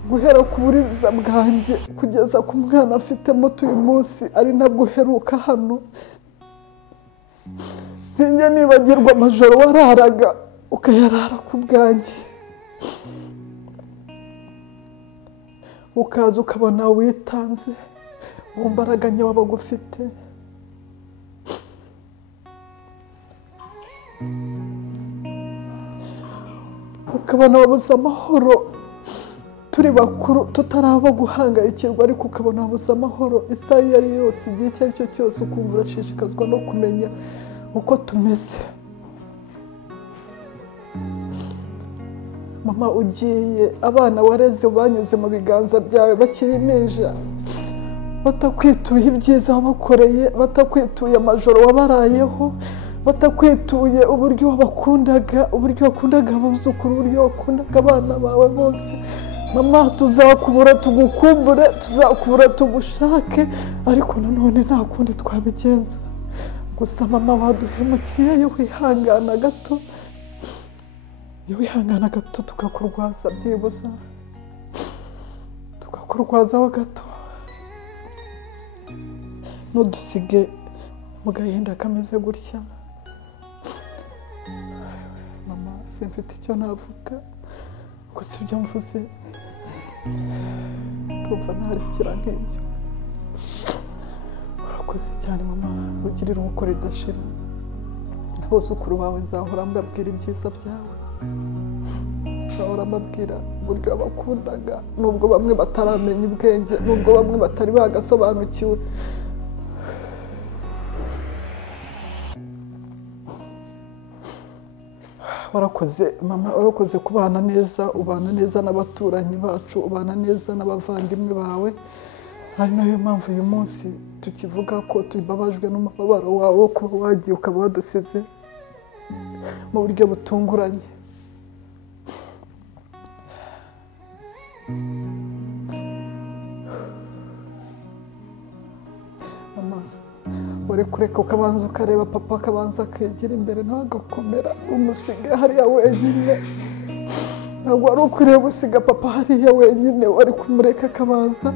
guhera ku buriza bwanjye kugeza ku mwana afite muto uyu munsi ari nabwo uheruka hano. Sinjye nibagirwa amajoro wararaga ukayarara ku bwanjye, ukaza ukabona witanze mu mbaraga nke wabaga ufite. Ukabona wabuze amahoro turi bakuru tutaraba guhangayikirwa, ariko ukabona wabuze amahoro isaha iyo ari yose, igihe icyo ari cyo cyose, ukumva urashishikazwa no kumenya uko tumeze. Mama, ugiye, abana wareze banyuze mu biganza byawe bakiri impinja, batakwituye ibyiza wabakoreye, batakwituye amajoro wabarayeho, batakwituye uburyo wabakundaga, uburyo wakundaga abuzukuru, uburyo wakundaga abana bawe bose. Mama, tuzakubura tugukumbure, tuzakubura tugushake, ariko nanone nta kundi twabigenza. Gusa mama, waduhemukiye, iyo wihangana gato, tukakurwaza byibuza, tukakurwazaho gato, ntudusige mu gahinda kameze gutya. simfite icyo navuga gusa ibyo mvuze ndumva narekera nk'ibyo. Urakoze cyane mama, ugirira uko ridashira. Abuzukuru bawe nzahora mbabwira ibyiza byawe, nzahora mbabwira uburyo wabakundaga, nubwo bamwe bataramenya ubwenge, nubwo bamwe batari bagasobanukiwe. Warakoze mama, warakoze kubana neza, ubana neza n'abaturanyi bacu, ubana neza n'abavandimwe bawe. Ari nayo mpamvu uyu munsi tukivuga ko tubabajwe n'umubabaro wawe wo kuba wagiye ukaba wadusize mu buryo butunguranye. Mama, uri kureka ukabanza ukareba papa, akabanza akegera imbere nawe agakomera, umusiga hariya wenyine. Ntabwo wari ukwiriye gusiga papa hariya wenyine, wari kumureka akabanza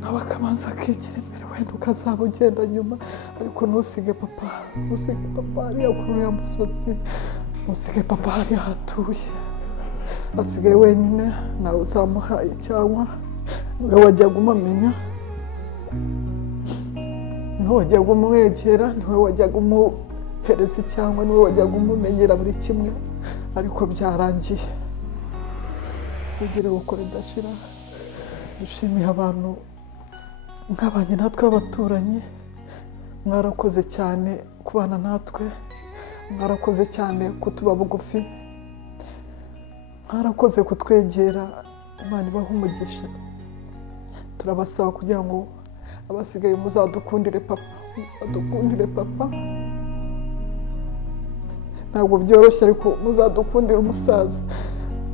nawe akabanza akegera imbere, wenda ukazaba ugenda nyuma, ariko ntusige papa, ntusige papa hariya kuri uriya musozi, ntusige papa hariya hatuye, asigaye wenyine, nawe uzamuhaye cyangwa niwe wajyaga umumenya, niwe wajyaga umwegera, niwe wajyaga umuhereza cyangwa niwe wajyaga umumenyera buri kimwe, ariko byarangiye. Ugire uko ridashira. Dushimiye abantu nk'abanye natwe b'abaturanyi, mwarakoze cyane kubana natwe, mwarakoze cyane kutuba bugufi, mwarakoze kutwegera. Imana ibahe umugisha. Turabasaba kugira ngo abasigaye muzadukundire papa, muzadukundire papa. Ntabwo byoroshye ariko muzadukundire umusaza,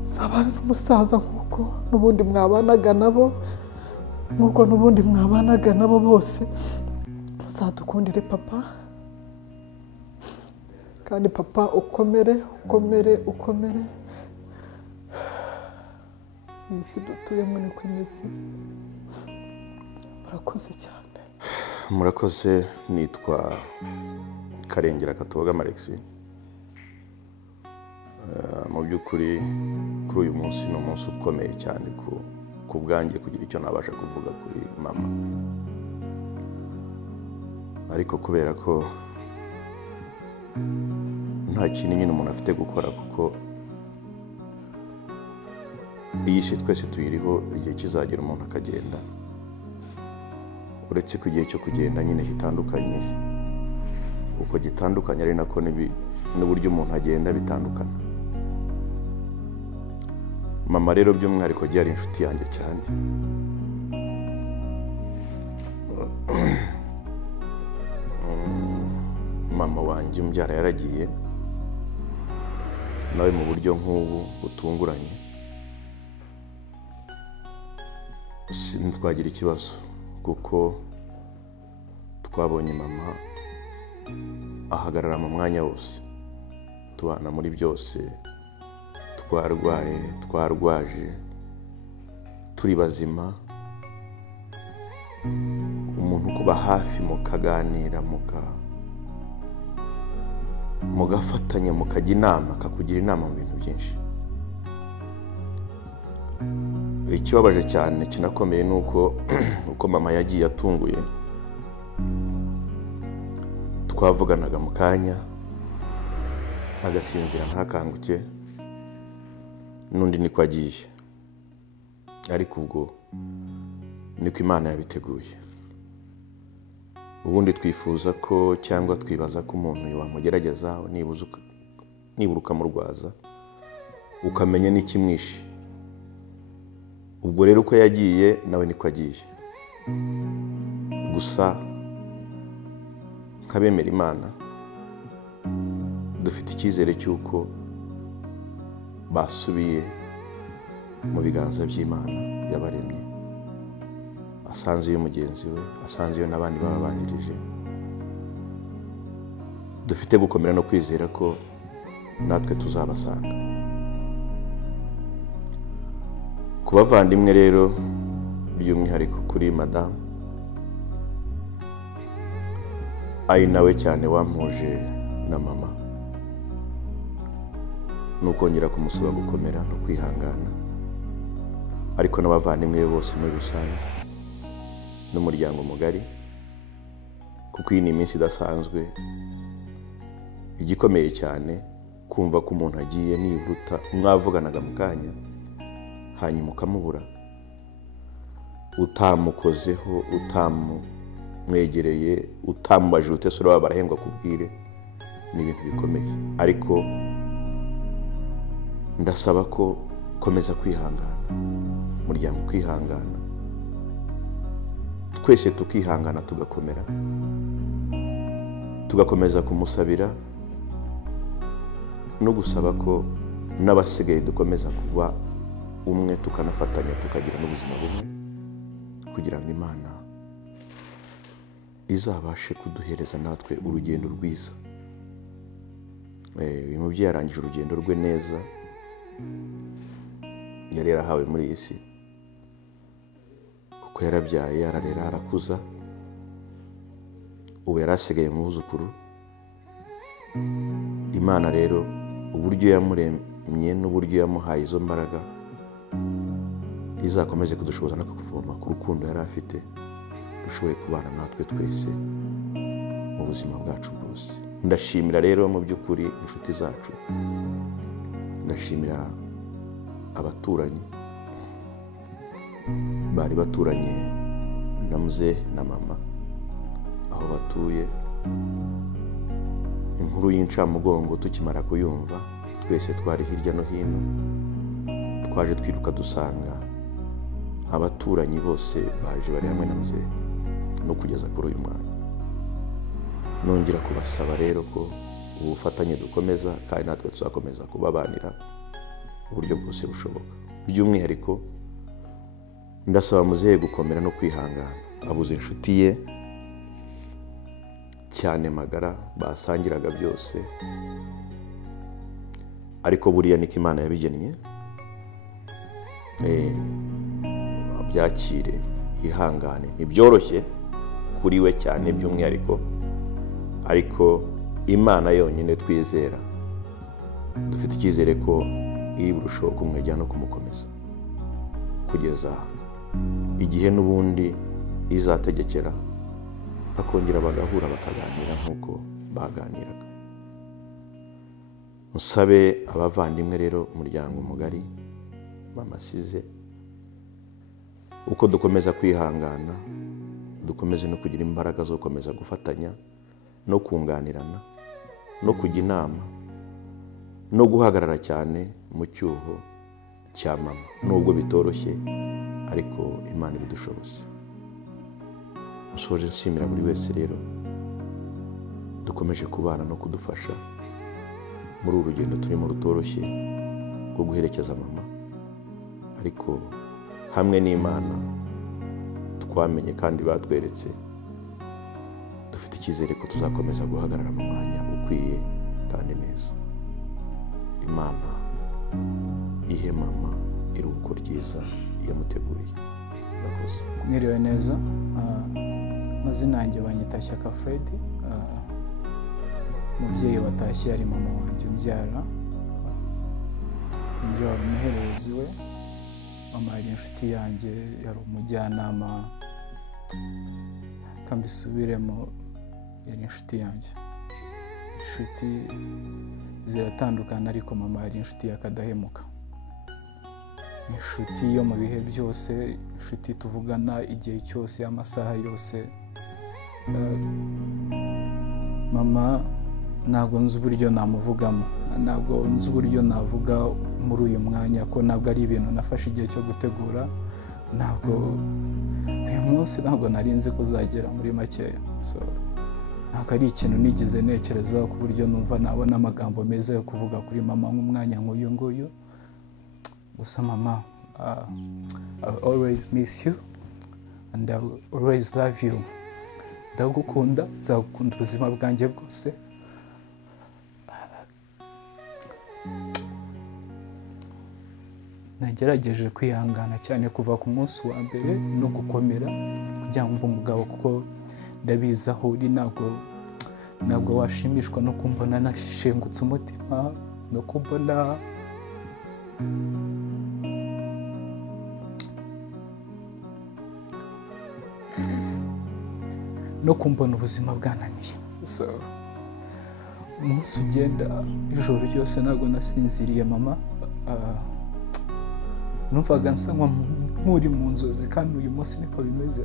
muzabane n'umusaza nk'uko n'ubundi mwabanaga nabo, nk'uko n'ubundi mwabanaga nabo bose. Muzadukundire papa, kandi papa ukomere, ukomere, ukomere. Iyi si dutuyemo niko imeze. Murakoze cyane. Murakoze. Nitwa Karengera Katoga Alexis. Mu by'ukuri kuri uyu munsi ni umunsi ukomeye cyane ku bwanjye kugira icyo nabasha kuvuga kuri mama, ariko kubera ko nta kintu nyine umuntu afite gukora, kuko iyi si twese tuyiriho, igihe kizagera umuntu akagenda, uretse ko igihe cyo kugenda nyine gitandukanye, uko gitandukanye ari nako n'uburyo umuntu agenda bitandukana. Mama rero by'umwihariko yari inshuti yanjye cyane. Mama wanjye umbyara yaragiye nawe mu buryo nk'ubu butunguranye, ntitwagira ikibazo kuko twabonye mama ahagarara mu mwanya wose, tubana muri byose, twarwaye, twarwaje, turi bazima. Umuntu kuba hafi mukaganira, mugafatanya, mukajya inama, akakugira inama mu bintu byinshi. Ikibabaje cyane kinakomeye ni uko mama yagiye atunguye. Twavuganaga mu kanya agasinzira ntakanguke, n'undi niko agiye, ariko ubwo niko Imana yabiteguye. Ubundi twifuza ko cyangwa twibaza ko umuntu wamugerageza nibura ukamurwaza ukamenya n'ikimwishe. Ubwo rero uko yagiye nawe niko agiye. Gusa nk'abemera Imana dufite icyizere cy'uko basubiye mu biganza by'Imana yabaremye, asanze iyo mugenzi we, asanze iyo n'abandi babanirije. Dufite gukomera no kwizera ko natwe tuzabasanga. Ku bavandimwe rero by'umwihariko kuri madamu, ari nawe cyane wampuje na mama, ni ukongera kumusaba gukomera no kwihangana, ariko n'abavandimwe be bose muri rusange n'umuryango mugari, kuko iyi ni iminsi idasanzwe. Igikomeye cyane kumva ko umuntu agiye nibuta mwavuganaga mu kanya hanyuma ukamubura, utamukozeho, utamwegereye, utamubajije ute sura barahembwa kubwire, ni ibintu bikomeye. Ariko ndasaba ko komeza kwihangana, umuryango kwihangana, twese tukihangana, tugakomeza kumusabira no gusaba ko n'abasigaye dukomeza kuba umwe, tukanafatanya, tukagira n'ubuzima bumwe, kugira ngo Imana izabashe kuduhereza natwe urugendo rwiza. Uyu mubyeyi yarangije urugendo rwe neza, yari yarahawe muri iyi si, kuko yarabyaye, ararera, arakuza, ubu yari asigaye mu buzukuru. Imana rero uburyo yamuremye n'uburyo yamuhaye izo mbaraga, izakomeze kudushoboza no kuvoma ku rukundo yari afite, dushoboye kubana natwe twese mu buzima bwacu bwose. Ndashimira rero mu by'ukuri inshuti zacu, ndashimira abaturanyi bari baturanye na muzehe na mama aho batuye. Inkuru y'incamugongo tukimara kuyumva, twese twari hirya no hino, twaje twiruka dusanga abaturanyi bose baje bari hamwe na muzehe no kugeza kuri uyu mwanya. Nongera kubasaba rero ko ubufatanye dukomeza, kandi natwe tuzakomeza kubabanira uburyo bwose bushoboka. By'umwihariko ndasaba muzehe gukomera no kwihangana, abuze inshuti ye cyane magara basangiraga byose, ariko buriya niko Imana yabigennye. Byakire, yihangane, ntibyoroshye kuri we cyane by'umwihariko, ariko Imana yonyine twizera, dufite icyizere ko iri burushaho kumwegera no kumukomeza kugeza igihe n'ubundi izategekera, bakongera bagahura bakaganira nk'uko baganiraga. Musabe abavandimwe rero, umuryango mugari, mama asize, uko dukomeza kwihangana, dukomeze no kugira imbaraga zo gukomeza gufatanya no kunganirana no kujya inama no guhagarara cyane mu cyuho cya mama, nubwo bitoroshye, ariko Imana ibidushoboza. Musoje nshimira buri wese rero dukomeje kubana no kudufasha muri uru rugendo turimo rutoroshye rwo guherekeza mama, ariko hamwe n'Imana twamenye kandi batweretse, dufite icyizere ko tuzakomeza guhagarara mu mwanya ukwiye kandi neza. Imana ihe mama iruhuko ryiza yamuteguriye. Murakoze. Mwiriwe neza. Amazina yanjye banyita Shyaka Fred. Umubyeyi watashye yari mama wanjye umbyara, umuhererezi we. Mama yari inshuti yanjye, yari umujyanama, kambisubiremo, yari inshuti yanjye. Inshuti ziratandukana, ariko mama yari inshuti y'akadahemuka, inshuti yo mu bihe byose, inshuti tuvugana igihe cyose, amasaha yose. Mama ntabwo nzi uburyo namuvugamo, ntabwo nzi uburyo navuga muri uyu mwanya, ko ntabwo ari ibintu nafashe igihe cyo gutegura. Ntabwo uyu munsi ntabwo nari nzi ko uzagera muri makeya, ntabwo ari ikintu nigeze ntekerezaho ku buryo numva nabona amagambo meza yo kuvuga kuri mama nk'umwanya nk'uyu nguyu. Gusa mama, I always miss you and I always love you. Ndagukunda, nzagukunda ubuzima bwanjye bwose. Nagerageje kwihangana cyane kuva ku munsi wa mbere no gukomera kugira ngo umugabo, kuko ndabizi aho uri ntabwo washimishwa no kumbona nashengutse umutima no kumbona ubuzima bwananiye. So umunsi ugenda ijoro ryose ntabwo nasinziriye mama, numvaga nsa nk'uri mu nzozi, kandi uyu munsi niko bimeze,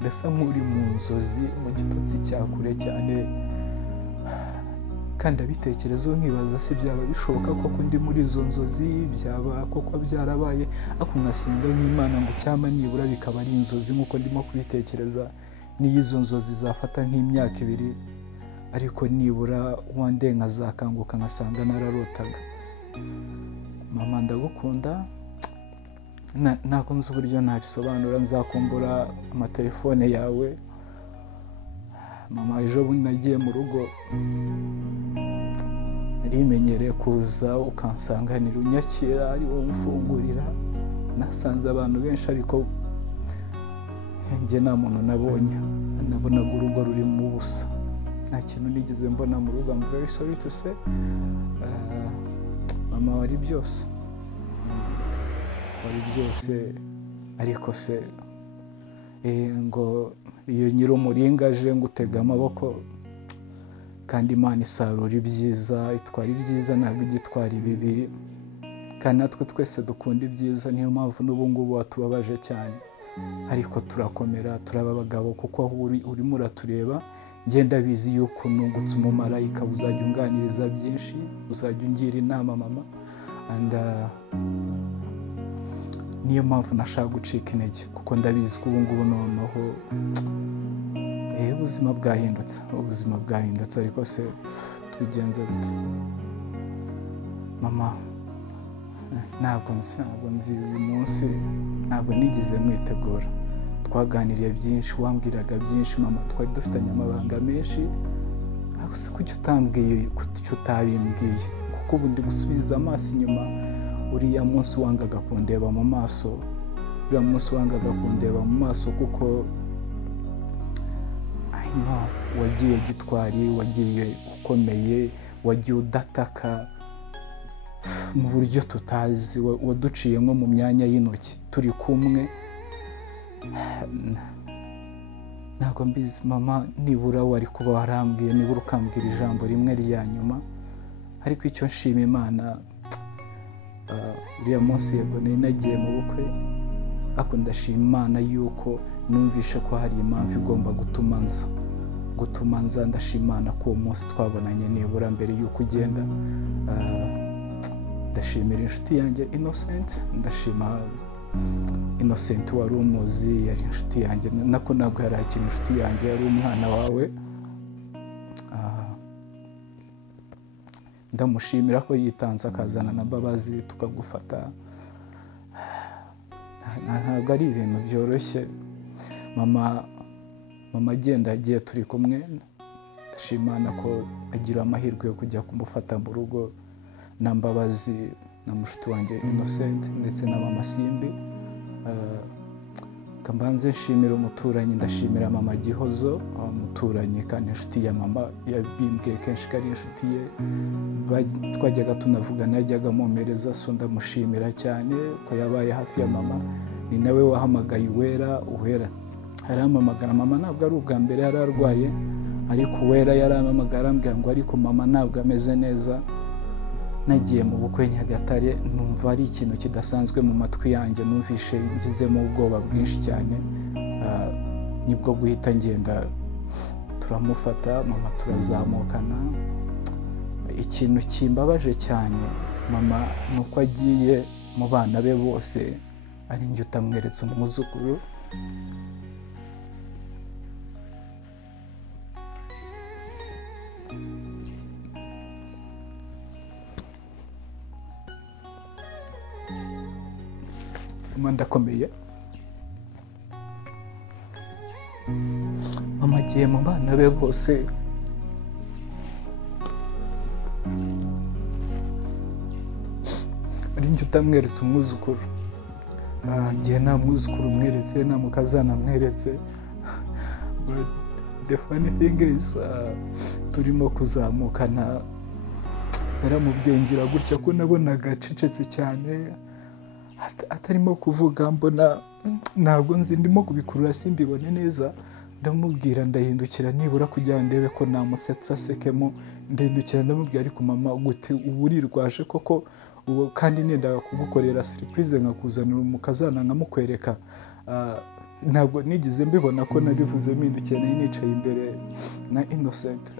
ndasa nk'uri mu nzozi mu gitotsi cya kure cyane, kandi abitekerezo nkibaza se byaba bishoboka koko ndi muri izo nzozi, byaba koko byarabaye, ariko nkasenga nk'Imana ngo cyama nibura bikaba ari inzozi nk'uko ndimo kubitekereza, n'iyo izo nzozi zafata nk'imyaka 2 ariko nibura one day nkazakanguka nkasanga nararotaga. Mama ndagukunda, ntabwo nzi uburyo nabisobanura, nzakumbura amatelefone yawe. Mama ejo bundi nagiye mu rugo, rimenyereye kuza ukansanganira unyakira, ari wowe ufungurira. Nasanze abantu benshi ariko njye nta muntu nabonye, nabonaga urugo rurimo ubusa, nta kintu nigeze mbona mu rugo. I'm very sorry to say. Mama wari byose, ariko se ngo iyo nyir'umuringa aje ngo utega amaboko, kandi Imana isarura ibyiza, itwara ibyiza ntabwo igitwara ibibi, kandi natwe twese dukunda ibyiza. Niyo mpamvu n'ubu ngubu watubabaje cyane, ariko turakomera, turaba abagabo, kuko aho urimo uratureba ngenda bizi yuko nungutse umumarayika, uzajya unganiriza byinshi, uzajya ungira inama mama, and niyo mpamvu nashaka gucika intege, kuko ndabizi ko ubu ngubu noneho ubuzima bwahindutse, ariko se tubigenze gute mama? Ntabwo nzi uyu munsi, ntabwo nigeze mwitegura. Twaganiriye byinshi, wambwiraga byinshi mama, twari dufitanye amabanga menshi, ariko se kuki utabimbwiye? Kuko ubu ndi gusubiza amaso inyuma, uriya munsi wangaga kundeba mu maso, kuko wagiye gitwari, wagiye ukomeye, wagiye udataka mu buryo tutazi, waduciye nko mu myanya y'intoki turi kumwe. Ntabwo mbizi mama, nibura wari kuba warambwiye, nibura ukambwira ijambo rimwe rya nyuma. Ariko icyo nshima Imana, uriya munsi yego nari nagiye mu bukwe, ariko ndashima Imana yuko numvishe ko hari impamvu igomba gutuma nza. Ndashima Imana ko uwo munsi twabonanye nibura mbere y'uko ugenda. Ndashimira inshuti yanjye Innocent, ndashima Innocent wari umuzi, yari inshuti yanjye, nako ntabwo yari akiri inshuti yanjye, yari umwana wawe. Ndamushimira ko yitanze akazana na Mbabazi tukagufata. Ntabwo ari ibintu byoroshye mama agenda agiye turi kumwe. Ndashima Imana ko agira amahirwe yo kujya kumufata mu rugo na Mbabazi na mushuti wanjye Innocent ndetse na mama Simbi. Kambanze nshimira umuturanyi, ndashimira mama Gihozo, umuturanyi kandi inshuti ya mama, yabimbwiye kenshi ko ari inshuti ye, twajyaga tunavugana, yajyaga amumereza, so ndamushimira cyane ko yabaye hafi ya mama. Ni nawe wahamagaye Uwera arampamagara. Mama ntabwo ari ubwa mbere yari arwaye, ariko Uwera yarampamagara arambwira ngo ariko mama ntabwo ameze neza. Nagiye mu bukwe Nyagatare, numva ari ikintu kidasanzwe mu matwi yanjye, numvishe ngizemo ubwoba bwinshi cyane. Nibwo guhita ngenda turamufata, mama turazamukana. Ikintu kimbabaje cyane mama ni uko agiye mu bana be bose ari njye utamweretse umwuzukuru. Mama ndakomeye, mama agiye mu bana be bose ari njye utamweretse umwuzukuru. Igihe nta mwuzukuru mweretse, nta mukazana mweretse. But the funny thing is, turimo kuzamukana naramubwengera gutya ko nabonaga acecetse cyane atarimo kuvuga, mbona ntabwo nzi ndimo kubikurura simbibone neza. Ndamubwira ndahindukira nibura kugira ndebe ko namusetsa asekemo, ndahindukira ndamubwira ariko mama gute ubu urirwaje koko ubu kandi nendaga kugukorera surprise nkakuzanira umukazana nkamukwereka. Ntabwo nigeze mbibona ko nabivuze mpindukiye nari nicaye imbere na Innocent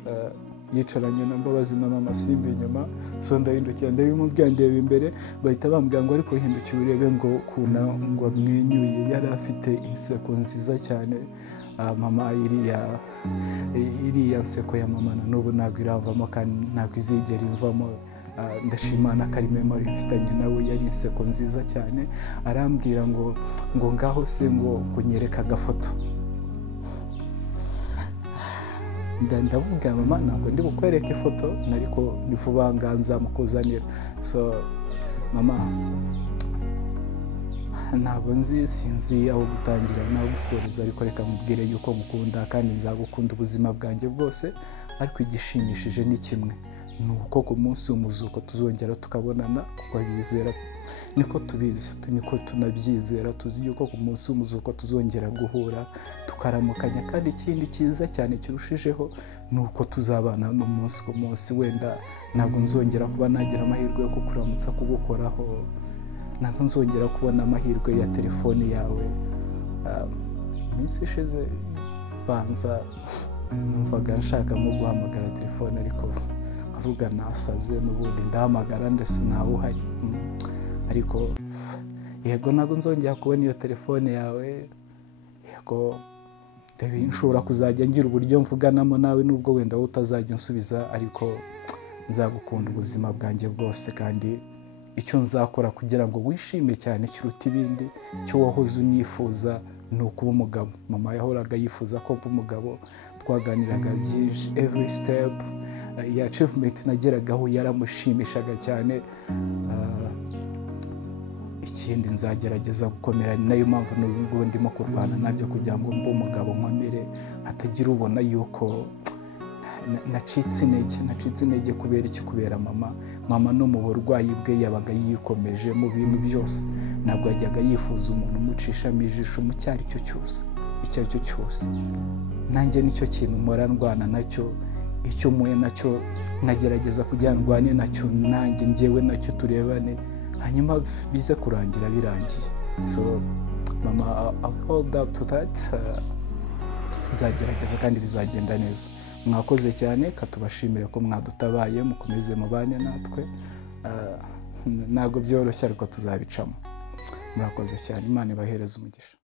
yicaranye na Mbabazi na mama Simba inyuma. So ndahindukira ndabimubwira ndeba imbere, bahita bambwira ngo ariko hindukira urebe ngo kuna ngo amwenyuye. Yari afite inseko nziza cyane. Mama iriya nseko ya mama na n'ubu ntabwo iravamo kandi ntabwo izigera imvamo. Ndashimana ko ari memory mfitanye nawe, yari inseko nziza cyane. Arambwira ngo ngaho se ngo kunyereka agafoto. Ndavuga mama ntabwo ndi bukwereke ifoto, ariko ni vuba nganza mukuzanira. So mama ntabwo sinzi aho gutangira naho gusoreza, ariko reka mubwire yuko ngukunda kandi nzagukunda ubuzima bwanjye bwose. Ariko igishimishije ni kimwe, ni uko ku munsi w'umuzuko tuzongera tukabonana, kuko bizera niko tubizi, niko tunabyizera, tuzi yuko ku munsi w'umuzuko tuzongera guhura tukaramukanya. kandi ikindi cyiza cyane kirushijeho ni uko tuzabana n'umunsi ku munsi. Wenda ntabwo nzongera kuba nagira amahirwe yo kukuramutsa kugukoraho, ntabwo nzongera kubona amahirwe ya telefone yawe. Iminsi ishize banza numvaga nshaka nko guhamagara telefone, ariko nkavuga nasaze n'ubundi ndahamagara ndetse nawe uhari. Ariko yego ntabwo nzongera kubona iyo telefone yawe, yego nshobora kuzajya ngira uburyo mvuganamo nawe nubwo wenda utazajya unsubiza, ariko nzagukunda ubuzima bwanjye bwose. kandi icyo nzakora kugira ngo wishime cyane kiruta ibindi, cyo wahoze unifuza, ni ukuba umugabo. Mama yahoraga yifuza ko mba umugabo, twaganiraga byinshi, every step ya achievement nageragaho yaramushimishaga cyane. Ikindi nzagerageza gukomera, ni nayo mpamvu n'ubwo ndimo kurwana nabyo kugira ngo mbe umugabo nkomere, hatagira ubona yuko nacitse intege. Kubera iki? Kubera mama no mu burwayi bwe yabaga yikomeje mu bintu byose. Ntabwo yajyaga yifuza umuntu umucishamo ijisho mu icyo ari cyo cyose. Nanjye nicyo kintu mpora ndwana nacyo, icyo muye nacyo nkagerageza kugira ngo ndwane nacyo, nanjye njyewe nacyo turebane, hanyuma bize kurangira birangiye. So mama I'll hold up to that. Nzagerageza kandi bizagenda neza. Mwakoze cyane, katubashimire ko mwadutabaye, mukomeze mubane natwe. Ntabwo byoroshye ariko tuzabicamo. Murakoze cyane, Imana ibahereze umugisha.